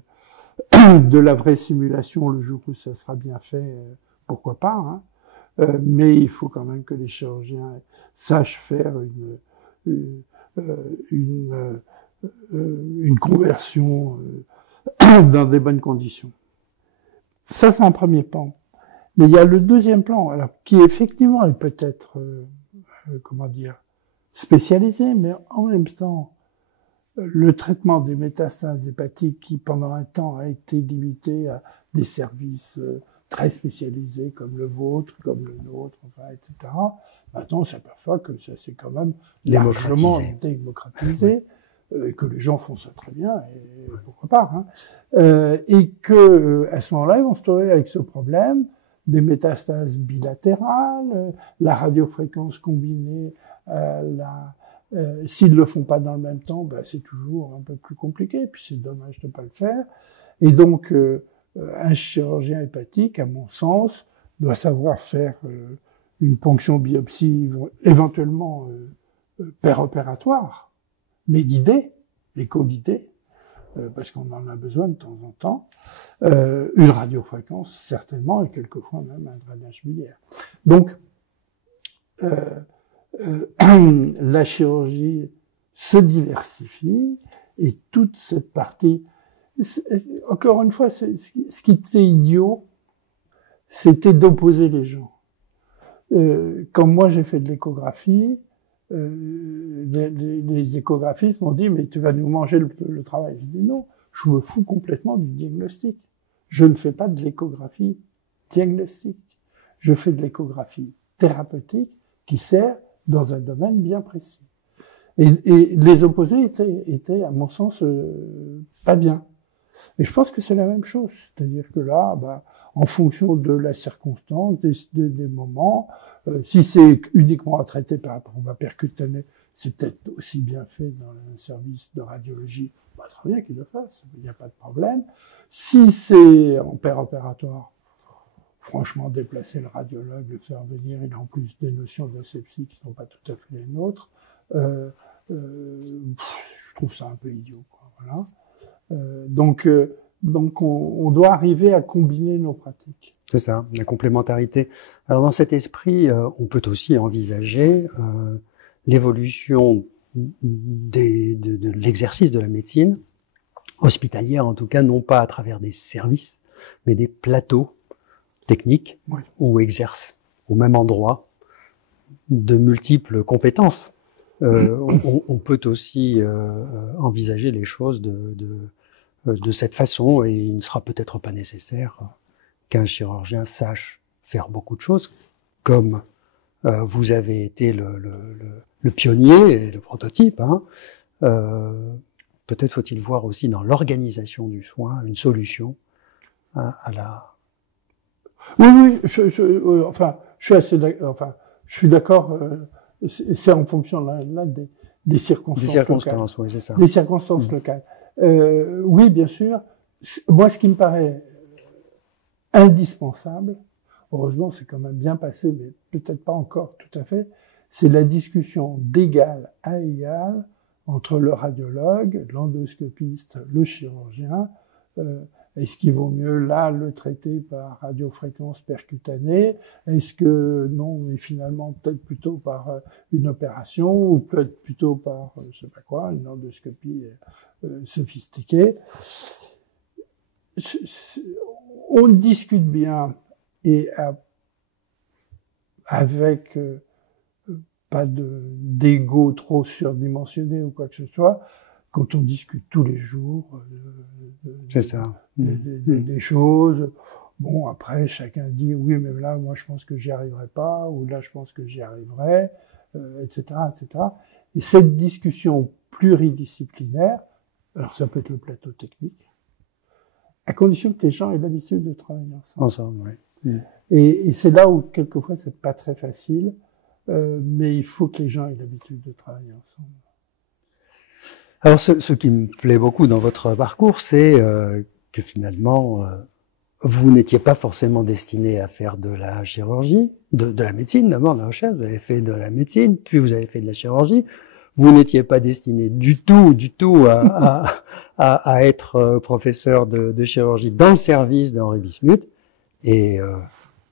de la vraie simulation le jour où ça sera bien fait? Pourquoi pas, hein? Mais il faut quand même que les chirurgiens sachent faire une conversion dans des bonnes conditions. Ça, c'est un premier plan. Mais il y a le deuxième plan, alors, qui effectivement est peut-être, spécialisé, mais en même temps, le traitement des métastases hépatiques qui, pendant un temps, a été limité à des services très spécialisés comme le vôtre, comme le nôtre, enfin, etc. Maintenant, on s'aperçoit que ça s'est quand même largement démocratisé, que les gens font ça très bien, et pourquoi pas, hein. Et que à ce moment-là, ils vont se trouver avec ce problème des métastases bilatérales, la radiofréquence combinée, s'ils le font pas dans le même temps, ben, c'est toujours un peu plus compliqué, puis c'est dommage de pas le faire. Et donc, un chirurgien hépatique, à mon sens, doit savoir faire une ponction biopsie éventuellement péropératoire, mais guidée, éco-guidée, parce qu'on en a besoin de temps en temps, une radiofréquence certainement, et quelquefois même un drainage biliaire. Donc, la chirurgie se diversifie, et toute cette partie, encore une fois, ce qui était idiot, c'était d'opposer les gens. Quand moi j'ai fait de l'échographie, les échographistes m'ont dit, mais tu vas nous manger le travail. J'ai dit non, je me fous complètement du diagnostic. Je ne fais pas de l'échographie diagnostique. Je fais de l'échographie thérapeutique qui sert dans un domaine bien précis. Et les opposés étaient à mon sens, pas bien. Et je pense que c'est la même chose. C'est-à-dire que là, bah, en fonction de la circonstance, des moments, si c'est uniquement à traiter par rapport à percutanée, c'est peut-être aussi bien fait dans un service de radiologie, bah, très bien qu'il le fasse, il n'y a pas de problème. Si c'est en péropératoire, franchement, déplacer le radiologue, le faire venir, il a en plus des notions d'asepsie qui ne sont pas tout à fait les nôtres, je trouve ça un peu idiot, quoi, voilà. Donc on doit arriver à combiner nos pratiques. C'est ça, la complémentarité. Alors dans cet esprit, on peut aussi envisager l'évolution de l'exercice de la médecine hospitalière, en tout cas, non pas à travers des services, mais des plateaux techniques Oui. ou exercent au même endroit de multiples compétences. On peut aussi envisager les choses de cette façon, et il ne sera peut-être pas nécessaire qu'un chirurgien sache faire beaucoup de choses, comme vous avez été le pionnier et le prototype. Hein. Peut-être faut-il voir aussi dans l'organisation du soin une solution à la... Oui, je suis assez d'accord. Enfin, je suis d'accord. C'est en fonction là des circonstances. Des circonstances, locales. Oui, c'est ça. Des circonstances locales. Oui, bien sûr. Moi, ce qui me paraît indispensable, heureusement, c'est quand même bien passé, mais peut-être pas encore tout à fait, c'est la discussion d'égal à égal entre le radiologue, l'endoscopiste, le chirurgien. Est-ce qu'il vaut mieux là le traiter par radiofréquence percutanée? Est-ce que non, mais finalement peut-être plutôt par une opération ou peut-être plutôt par je sais pas quoi, une endoscopie sophistiquée. On discute bien et avec pas d'ego trop surdimensionné ou quoi que ce soit. Quand on discute tous les jours c'est ça. Des choses, bon, après, chacun dit, oui, mais là, moi, je pense que j'y arriverai pas, ou là, je pense que j'y arriverai, etc., etc. Et cette discussion pluridisciplinaire, alors ça peut être le plateau technique, à condition que les gens aient l'habitude de travailler ensemble. Ensemble, oui. Et c'est là où, quelquefois, c'est pas très facile, mais il faut que les gens aient l'habitude de travailler ensemble. Alors, ce qui me plaît beaucoup dans votre parcours, c'est que finalement, vous n'étiez pas forcément destiné à faire de la chirurgie, de la médecine d'abord, de la recherche. Vous avez fait de la médecine, puis vous avez fait de la chirurgie. Vous n'étiez pas destiné du tout à être professeur de chirurgie dans le service d'Henri Bismuth. Et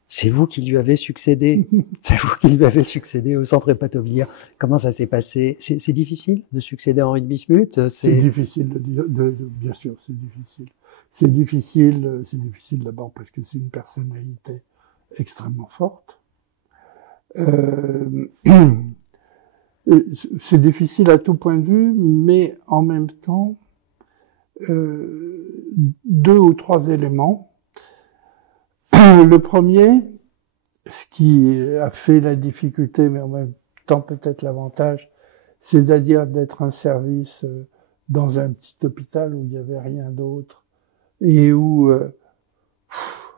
c'est vous qui lui avez succédé. C'est vous qui lui avez succédé au centre hépatobiliaire. Comment ça s'est passé? C'est difficile de succéder à Henri de Bismuth? C'est difficile de dire, bien sûr, c'est difficile. C'est difficile d'abord parce que c'est une personnalité extrêmement forte. C'est difficile à tout point de vue, mais en même temps, 2 ou 3 éléments. Le premier, ce qui a fait la difficulté, mais en même temps peut-être l'avantage, c'est-à-dire d'être un service dans un petit hôpital où il n'y avait rien d'autre et où,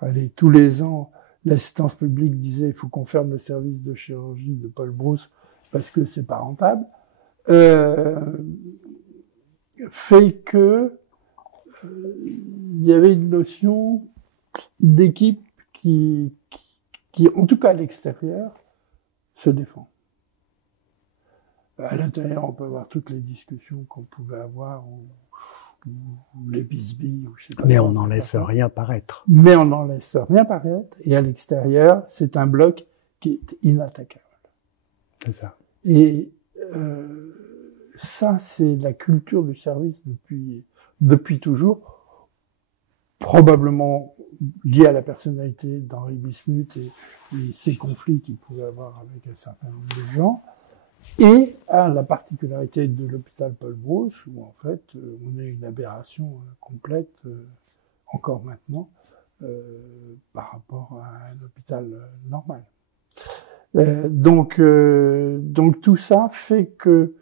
allez, tous les ans, l'assistance publique disait il faut qu'on ferme le service de chirurgie de Paul Brousse parce que c'est pas rentable, fait que il y avait une notion d'équipe qui, en tout cas à l'extérieur, se défend. À l'intérieur, on peut avoir toutes les discussions qu'on pouvait avoir, ou les bisbilles, ou je sais pas. Mais on n'en laisse rien paraître. Mais on n'en laisse rien paraître, et à l'extérieur, c'est un bloc qui est inattaquable. C'est ça. Et ça, c'est la culture du service depuis toujours, probablement lié à la personnalité d'Henri Bismuth et ses conflits qu'il pouvait avoir avec un certain nombre de gens, et à la particularité de l'hôpital Paul Brousse, où en fait on a une aberration complète, encore maintenant, par rapport à un hôpital normal. Donc tout ça fait que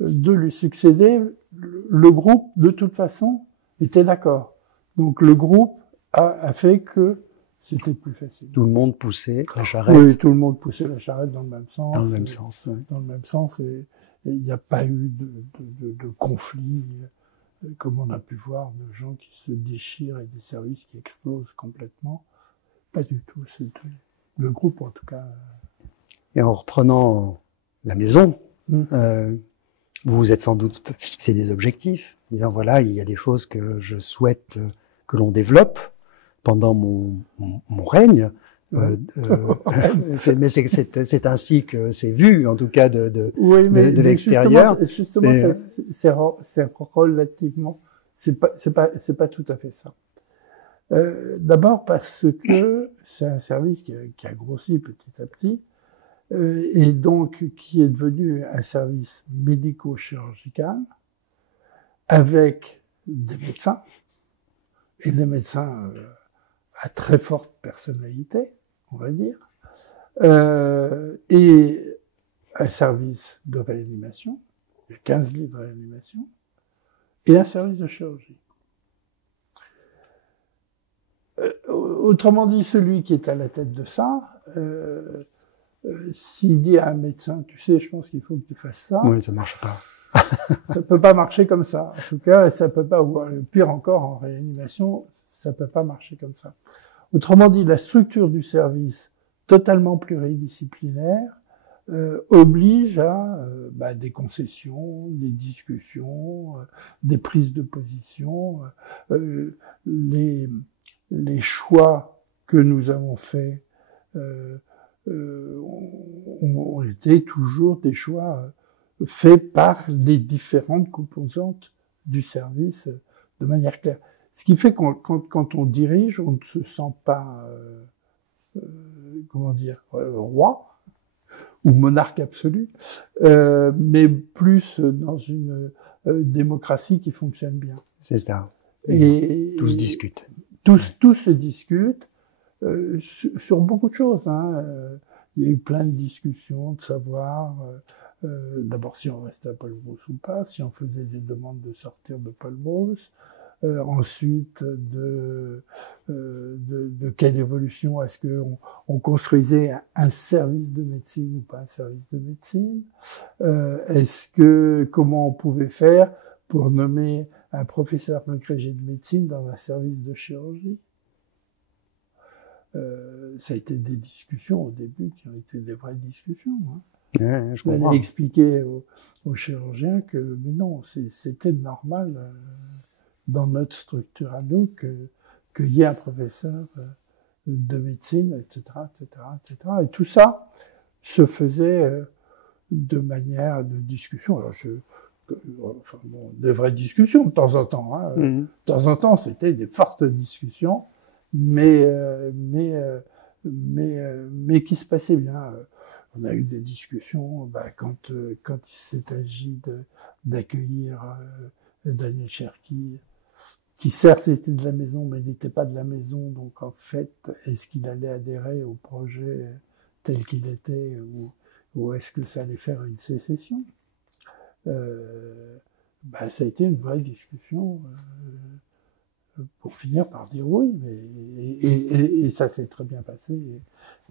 de lui succéder, le groupe, de toute façon, était d'accord. Donc le groupe a fait que c'était plus facile. Tout le monde poussait la charrette. Oui, tout le monde poussait la charrette dans le même sens. Dans le même sens, oui. Dans le même sens, et il n'y a pas eu de conflit, comme on a pu voir, de gens qui se déchirent et des services qui explosent complètement. Pas du tout. C'est le groupe, en tout cas. Et en reprenant la maison, vous vous êtes sans doute fixé des objectifs, disant voilà, il y a des choses que je souhaite que l'on développe pendant mon règne. Mais c'est ainsi que c'est vu, en tout cas de l'extérieur. Justement, c'est relativement, c'est pas tout à fait ça. D'abord parce que c'est un service qui a grossi petit à petit, et donc qui est devenu un service médico-chirurgical avec des médecins, et des médecins à très forte personnalité, on va dire, et un service de réanimation, il y a 15 lits de réanimation, et un service de chirurgie. Autrement dit, celui qui est à la tête de ça, s'il dit à un médecin, tu sais, je pense qu'il faut que tu fasses ça. Oui, ça marche pas. Ça peut pas marcher comme ça. En tout cas, ça peut pas, ou pire encore, en réanimation, ça peut pas marcher comme ça. Autrement dit, la structure du service, totalement pluridisciplinaire, oblige à des concessions, des discussions, des prises de position. Les choix que nous avons faits ont été toujours des choix faits par les différentes composantes du service de manière claire. Ce qui fait que quand on dirige, on ne se sent pas, roi ou monarque absolu, mais plus dans une démocratie qui fonctionne bien. C'est ça. Et tous discutent. Tous se discutent sur beaucoup de choses. Il y a eu plein de discussions, de savoir d'abord si on restait à Paul Brosse ou pas, si on faisait des demandes de sortir de Paul Brosse, ensuite de quelle évolution, est-ce qu'on construisait un service de médecine ou pas un service de médecine, comment on pouvait faire pour nommer un professeur agrégé de médecine dans un service de chirurgie. Ça a été des discussions au début qui ont été des vraies discussions. Ouais, je comprends. On a expliqué aux chirurgiens que, mais non, c'était normal dans notre structure à nous qu'il y ait un professeur de médecine, etc., etc., etc. Et tout ça se faisait de manière de discussion. Alors des vraies discussions de temps en temps. De temps en temps, c'était des fortes discussions, mais qui se passaient bien. On a eu des discussions quand il s'est agi d'accueillir Daniel Cherki, qui certes était de la maison, mais n'était pas de la maison. Donc en fait, est-ce qu'il allait adhérer au projet tel qu'il était, ou est-ce que ça allait faire une sécession? Ça a été une vraie discussion pour finir par dire oui, et ça s'est très bien passé,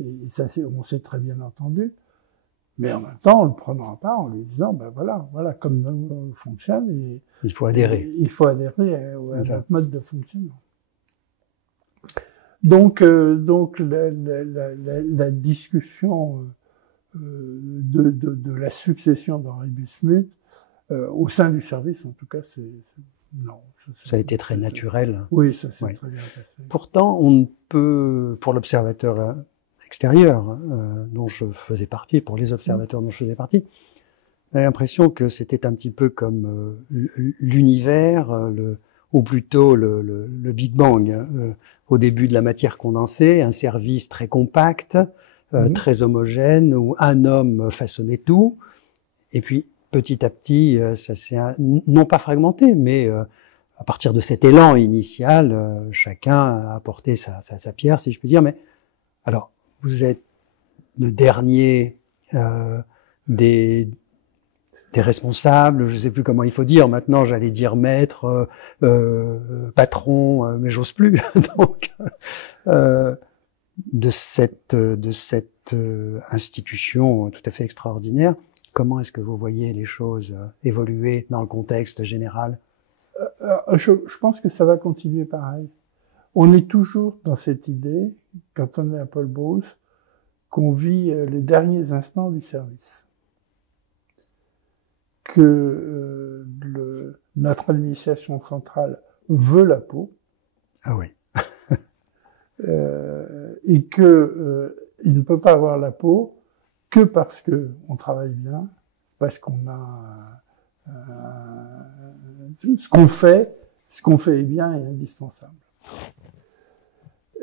et on s'est très bien entendu, mais en même temps, en le prenant à part, en lui disant, voilà comme on fonctionne, et il faut adhérer. Il faut adhérer à notre mode de fonctionnement. Donc la discussion de la succession d'Henri Bismuth, au sein du service, en tout cas, ça a été très naturel. Oui, ça s'est très bien passé. Pourtant, on ne peut, pour l'observateur extérieur dont je faisais partie, pour les observateurs dont je faisais partie, on a l'impression que c'était un petit peu comme l'univers, ou plutôt le Big Bang, au début de la matière condensée, un service très compact, très homogène, où un homme façonnait tout, et puis petit à petit, ça s'est non pas fragmenté, mais à partir de cet élan initial, chacun a apporté sa pierre, si je puis dire. Mais alors, vous êtes le dernier des responsables, je ne sais plus comment il faut dire. Maintenant, j'allais dire maître, patron, mais j'ose plus. Donc, de cette institution tout à fait extraordinaire. Comment est-ce que vous voyez les choses évoluer dans le contexte général? Je pense que ça va continuer pareil. On est toujours dans cette idée, quand on est à Paul Brosse, qu'on vit les derniers instants du service. Que notre administration centrale veut la peau. Ah oui. Et que il ne peut pas avoir la peau que parce que on travaille bien, parce qu'on a ce qu'on fait est bien et indispensable.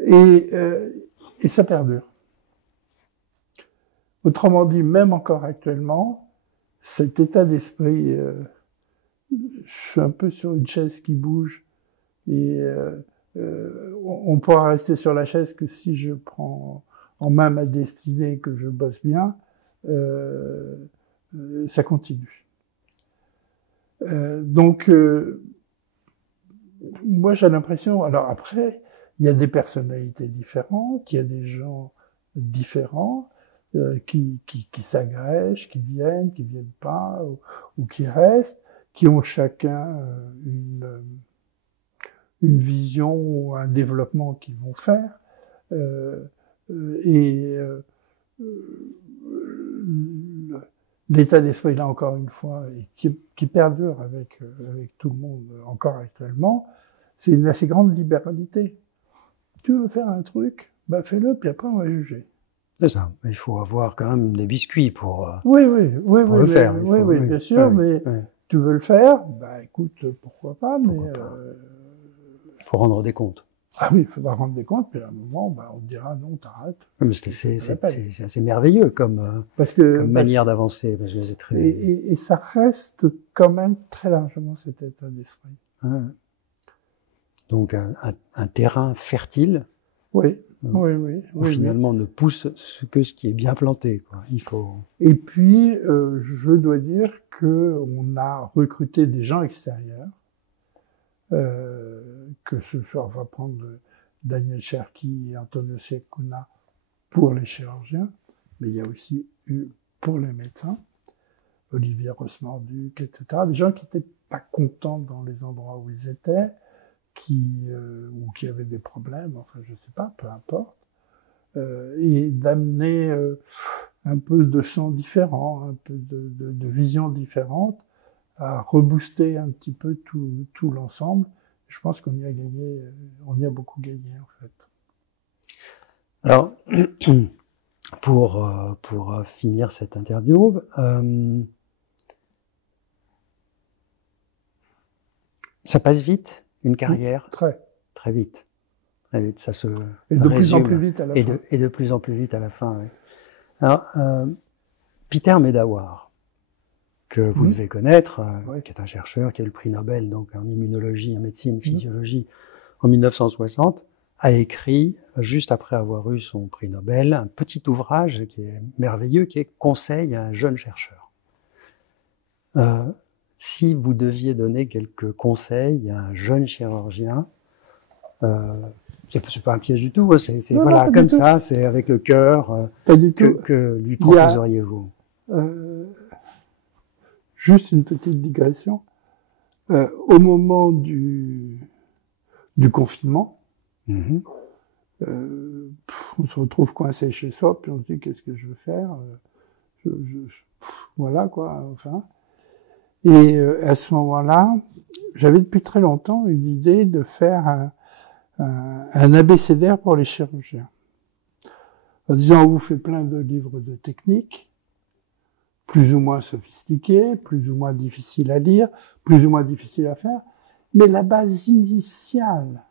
Et Et ça perdure. Autrement dit, même encore actuellement, cet état d'esprit, je suis un peu sur une chaise qui bouge et on pourra rester sur la chaise que si je prends en main ma destinée, que je bosse bien, ça continue. Donc, moi j'ai l'impression, alors après, il y a des personnalités différentes, il y a des gens différents qui s'agrègent, qui viennent pas, ou qui restent, qui ont chacun une vision ou un développement qu'ils vont faire. L'état d'esprit, là encore une fois, et qui perdure avec tout le monde encore actuellement, c'est une assez grande libéralité. Tu veux faire un truc, bah fais-le, puis après on va juger. C'est ça. Il faut avoir quand même des biscuits pour le faire. Oui, bien sûr, mais tu veux le faire, bah écoute, pourquoi pas, mais faut rendre des comptes. Ah oui, il faudra rendre des comptes, puis à un moment, bah, on te dira non, t'arrêtes. C'est assez merveilleux comme manière d'avancer. Parce que c'est très... et ça reste quand même très largement cet état d'esprit. Donc un terrain fertile. Oui. Finalement ne pousse que ce qui est bien planté, quoi. Il faut. Et puis, je dois dire que on a recruté des gens extérieurs. Que ce soit, on va prendre Daniel Cherki et Antonio Secuna pour les chirurgiens, mais il y a aussi eu pour les médecins, Olivier Rosmarduc, etc. Des gens qui n'étaient pas contents dans les endroits où ils étaient, ou qui avaient des problèmes, enfin je sais pas, peu importe, et d'amener un peu de champs différents, un peu de visions différentes, à rebooster un petit peu tout l'ensemble. Je pense qu'on y a gagné, on y a beaucoup gagné en fait. Alors, pour finir cette interview, ça passe vite, une carrière. Très vite. Très vite, ça se et de plus en plus vite à la fin. Et de plus en plus vite à la fin, oui. Alors, Peter Medawar, que vous devez connaître, qui est un chercheur qui a eu le prix Nobel donc en immunologie, en médecine, physiologie en 1960, a écrit, juste après avoir eu son prix Nobel, un petit ouvrage qui est merveilleux, qui est Conseil à un jeune chercheur. Si vous deviez donner quelques conseils à un jeune chirurgien, c'est pas un piège du tout, c'est voilà, comme ça, c'est avec le cœur, que lui proposeriez-vous? Juste une petite digression. Au moment du confinement, on se retrouve coincé chez soi, puis on se dit qu'est-ce que je veux faire, voilà quoi, enfin. Et à ce moment-là, j'avais depuis très longtemps une idée de faire un abécédaire pour les chirurgiens. En disant, on vous fait plein de livres de techniques, plus ou moins sophistiqués, plus ou moins difficiles à lire, plus ou moins difficiles à faire, mais la base initiale,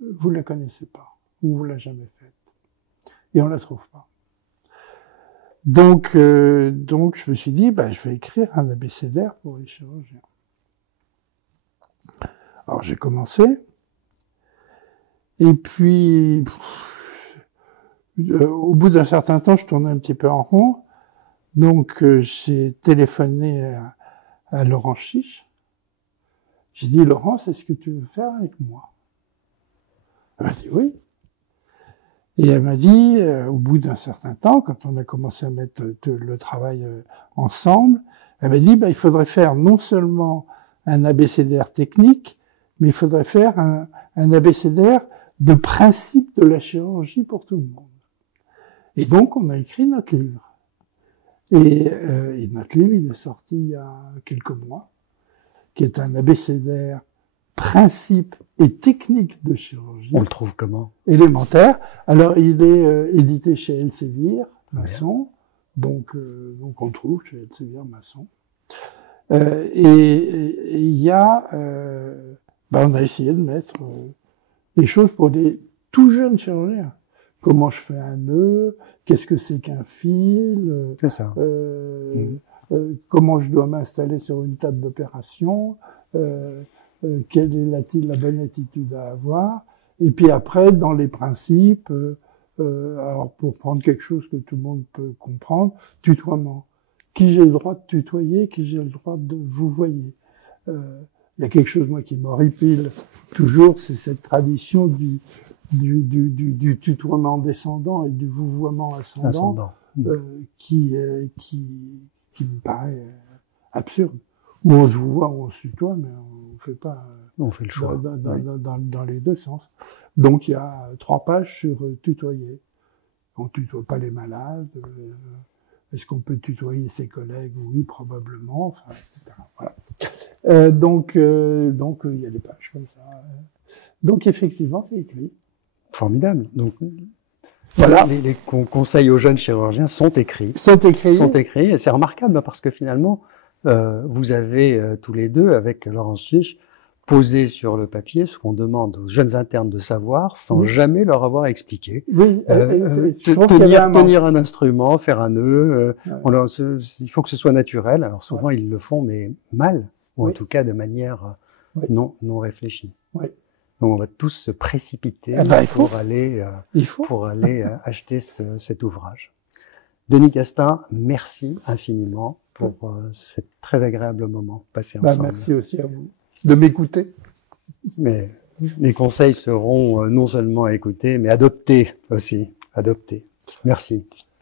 vous la connaissez pas, ou vous l'avez jamais faite, et on la trouve pas. Donc je me suis dit, je vais écrire un abécédaire pour les chirurgiens. Alors j'ai commencé, et puis au bout d'un certain temps, je tournais un petit peu en rond. Donc, j'ai téléphoné à Laurent Chiche. J'ai dit, Laurence, est-ce que tu veux faire avec moi? Elle m'a dit oui. Et elle m'a dit, au bout d'un certain temps, quand on a commencé à mettre le travail ensemble, elle m'a dit, il faudrait faire non seulement un abécédaire technique, mais il faudrait faire un abécédaire de principe de la chirurgie pour tout le monde. Et donc, on a écrit notre livre. Et notre livre, il est sorti il y a quelques mois, qui est un abécédaire principe et technique de chirurgie. On le trouve comment? Élémentaire. Alors, il est édité chez Elsevier, Masson. Donc on le trouve chez Elsevier, Masson. Et il y a, on a essayé de mettre des choses pour des tout jeunes chirurgiens. comment je fais un nœud, qu'est-ce que c'est qu'un fil, C'est ça. Comment je dois m'installer sur une table d'opération, quelle est la bonne attitude à avoir. Et puis après, dans les principes, alors pour prendre quelque chose que tout le monde peut comprendre, tutoiement. Qui j'ai le droit de tutoyer, qui j'ai le droit de vouvoyer. Il y a quelque chose, moi, qui m'horripile toujours, c'est cette tradition du tutoiement descendant et du vouvoiement ascendant, qui me paraît absurde. Où on se vouvoie, où on se tutoie, mais on fait pas. On fait le choix. Dans les deux sens. Donc il y a 3 pages sur tutoyer. On tutoie pas les malades. Est-ce qu'on peut tutoyer ses collègues? Oui, probablement. Enfin, etc. Voilà. Donc il y a des pages comme ça. Donc effectivement, c'est écrit. Formidable. Donc voilà, les conseils aux jeunes chirurgiens sont écrits. Sont écrits. Et c'est remarquable parce que finalement, vous avez tous les deux, avec Laurence Chiche, posé sur le papier ce qu'on demande aux jeunes internes de savoir sans jamais leur avoir expliqué. Oui, tenir un instrument, faire un nœud, il faut que ce soit naturel. Alors souvent ils le font, mais mal, ou en tout cas de manière non réfléchie. Oui. Donc on va tous se précipiter pour aller acheter cet ouvrage. Denis Castin, merci infiniment pour cet très agréable moment passé ensemble. Merci aussi à vous de m'écouter. Mais les conseils seront non seulement écoutés, mais adoptés aussi. Adoptés. Merci.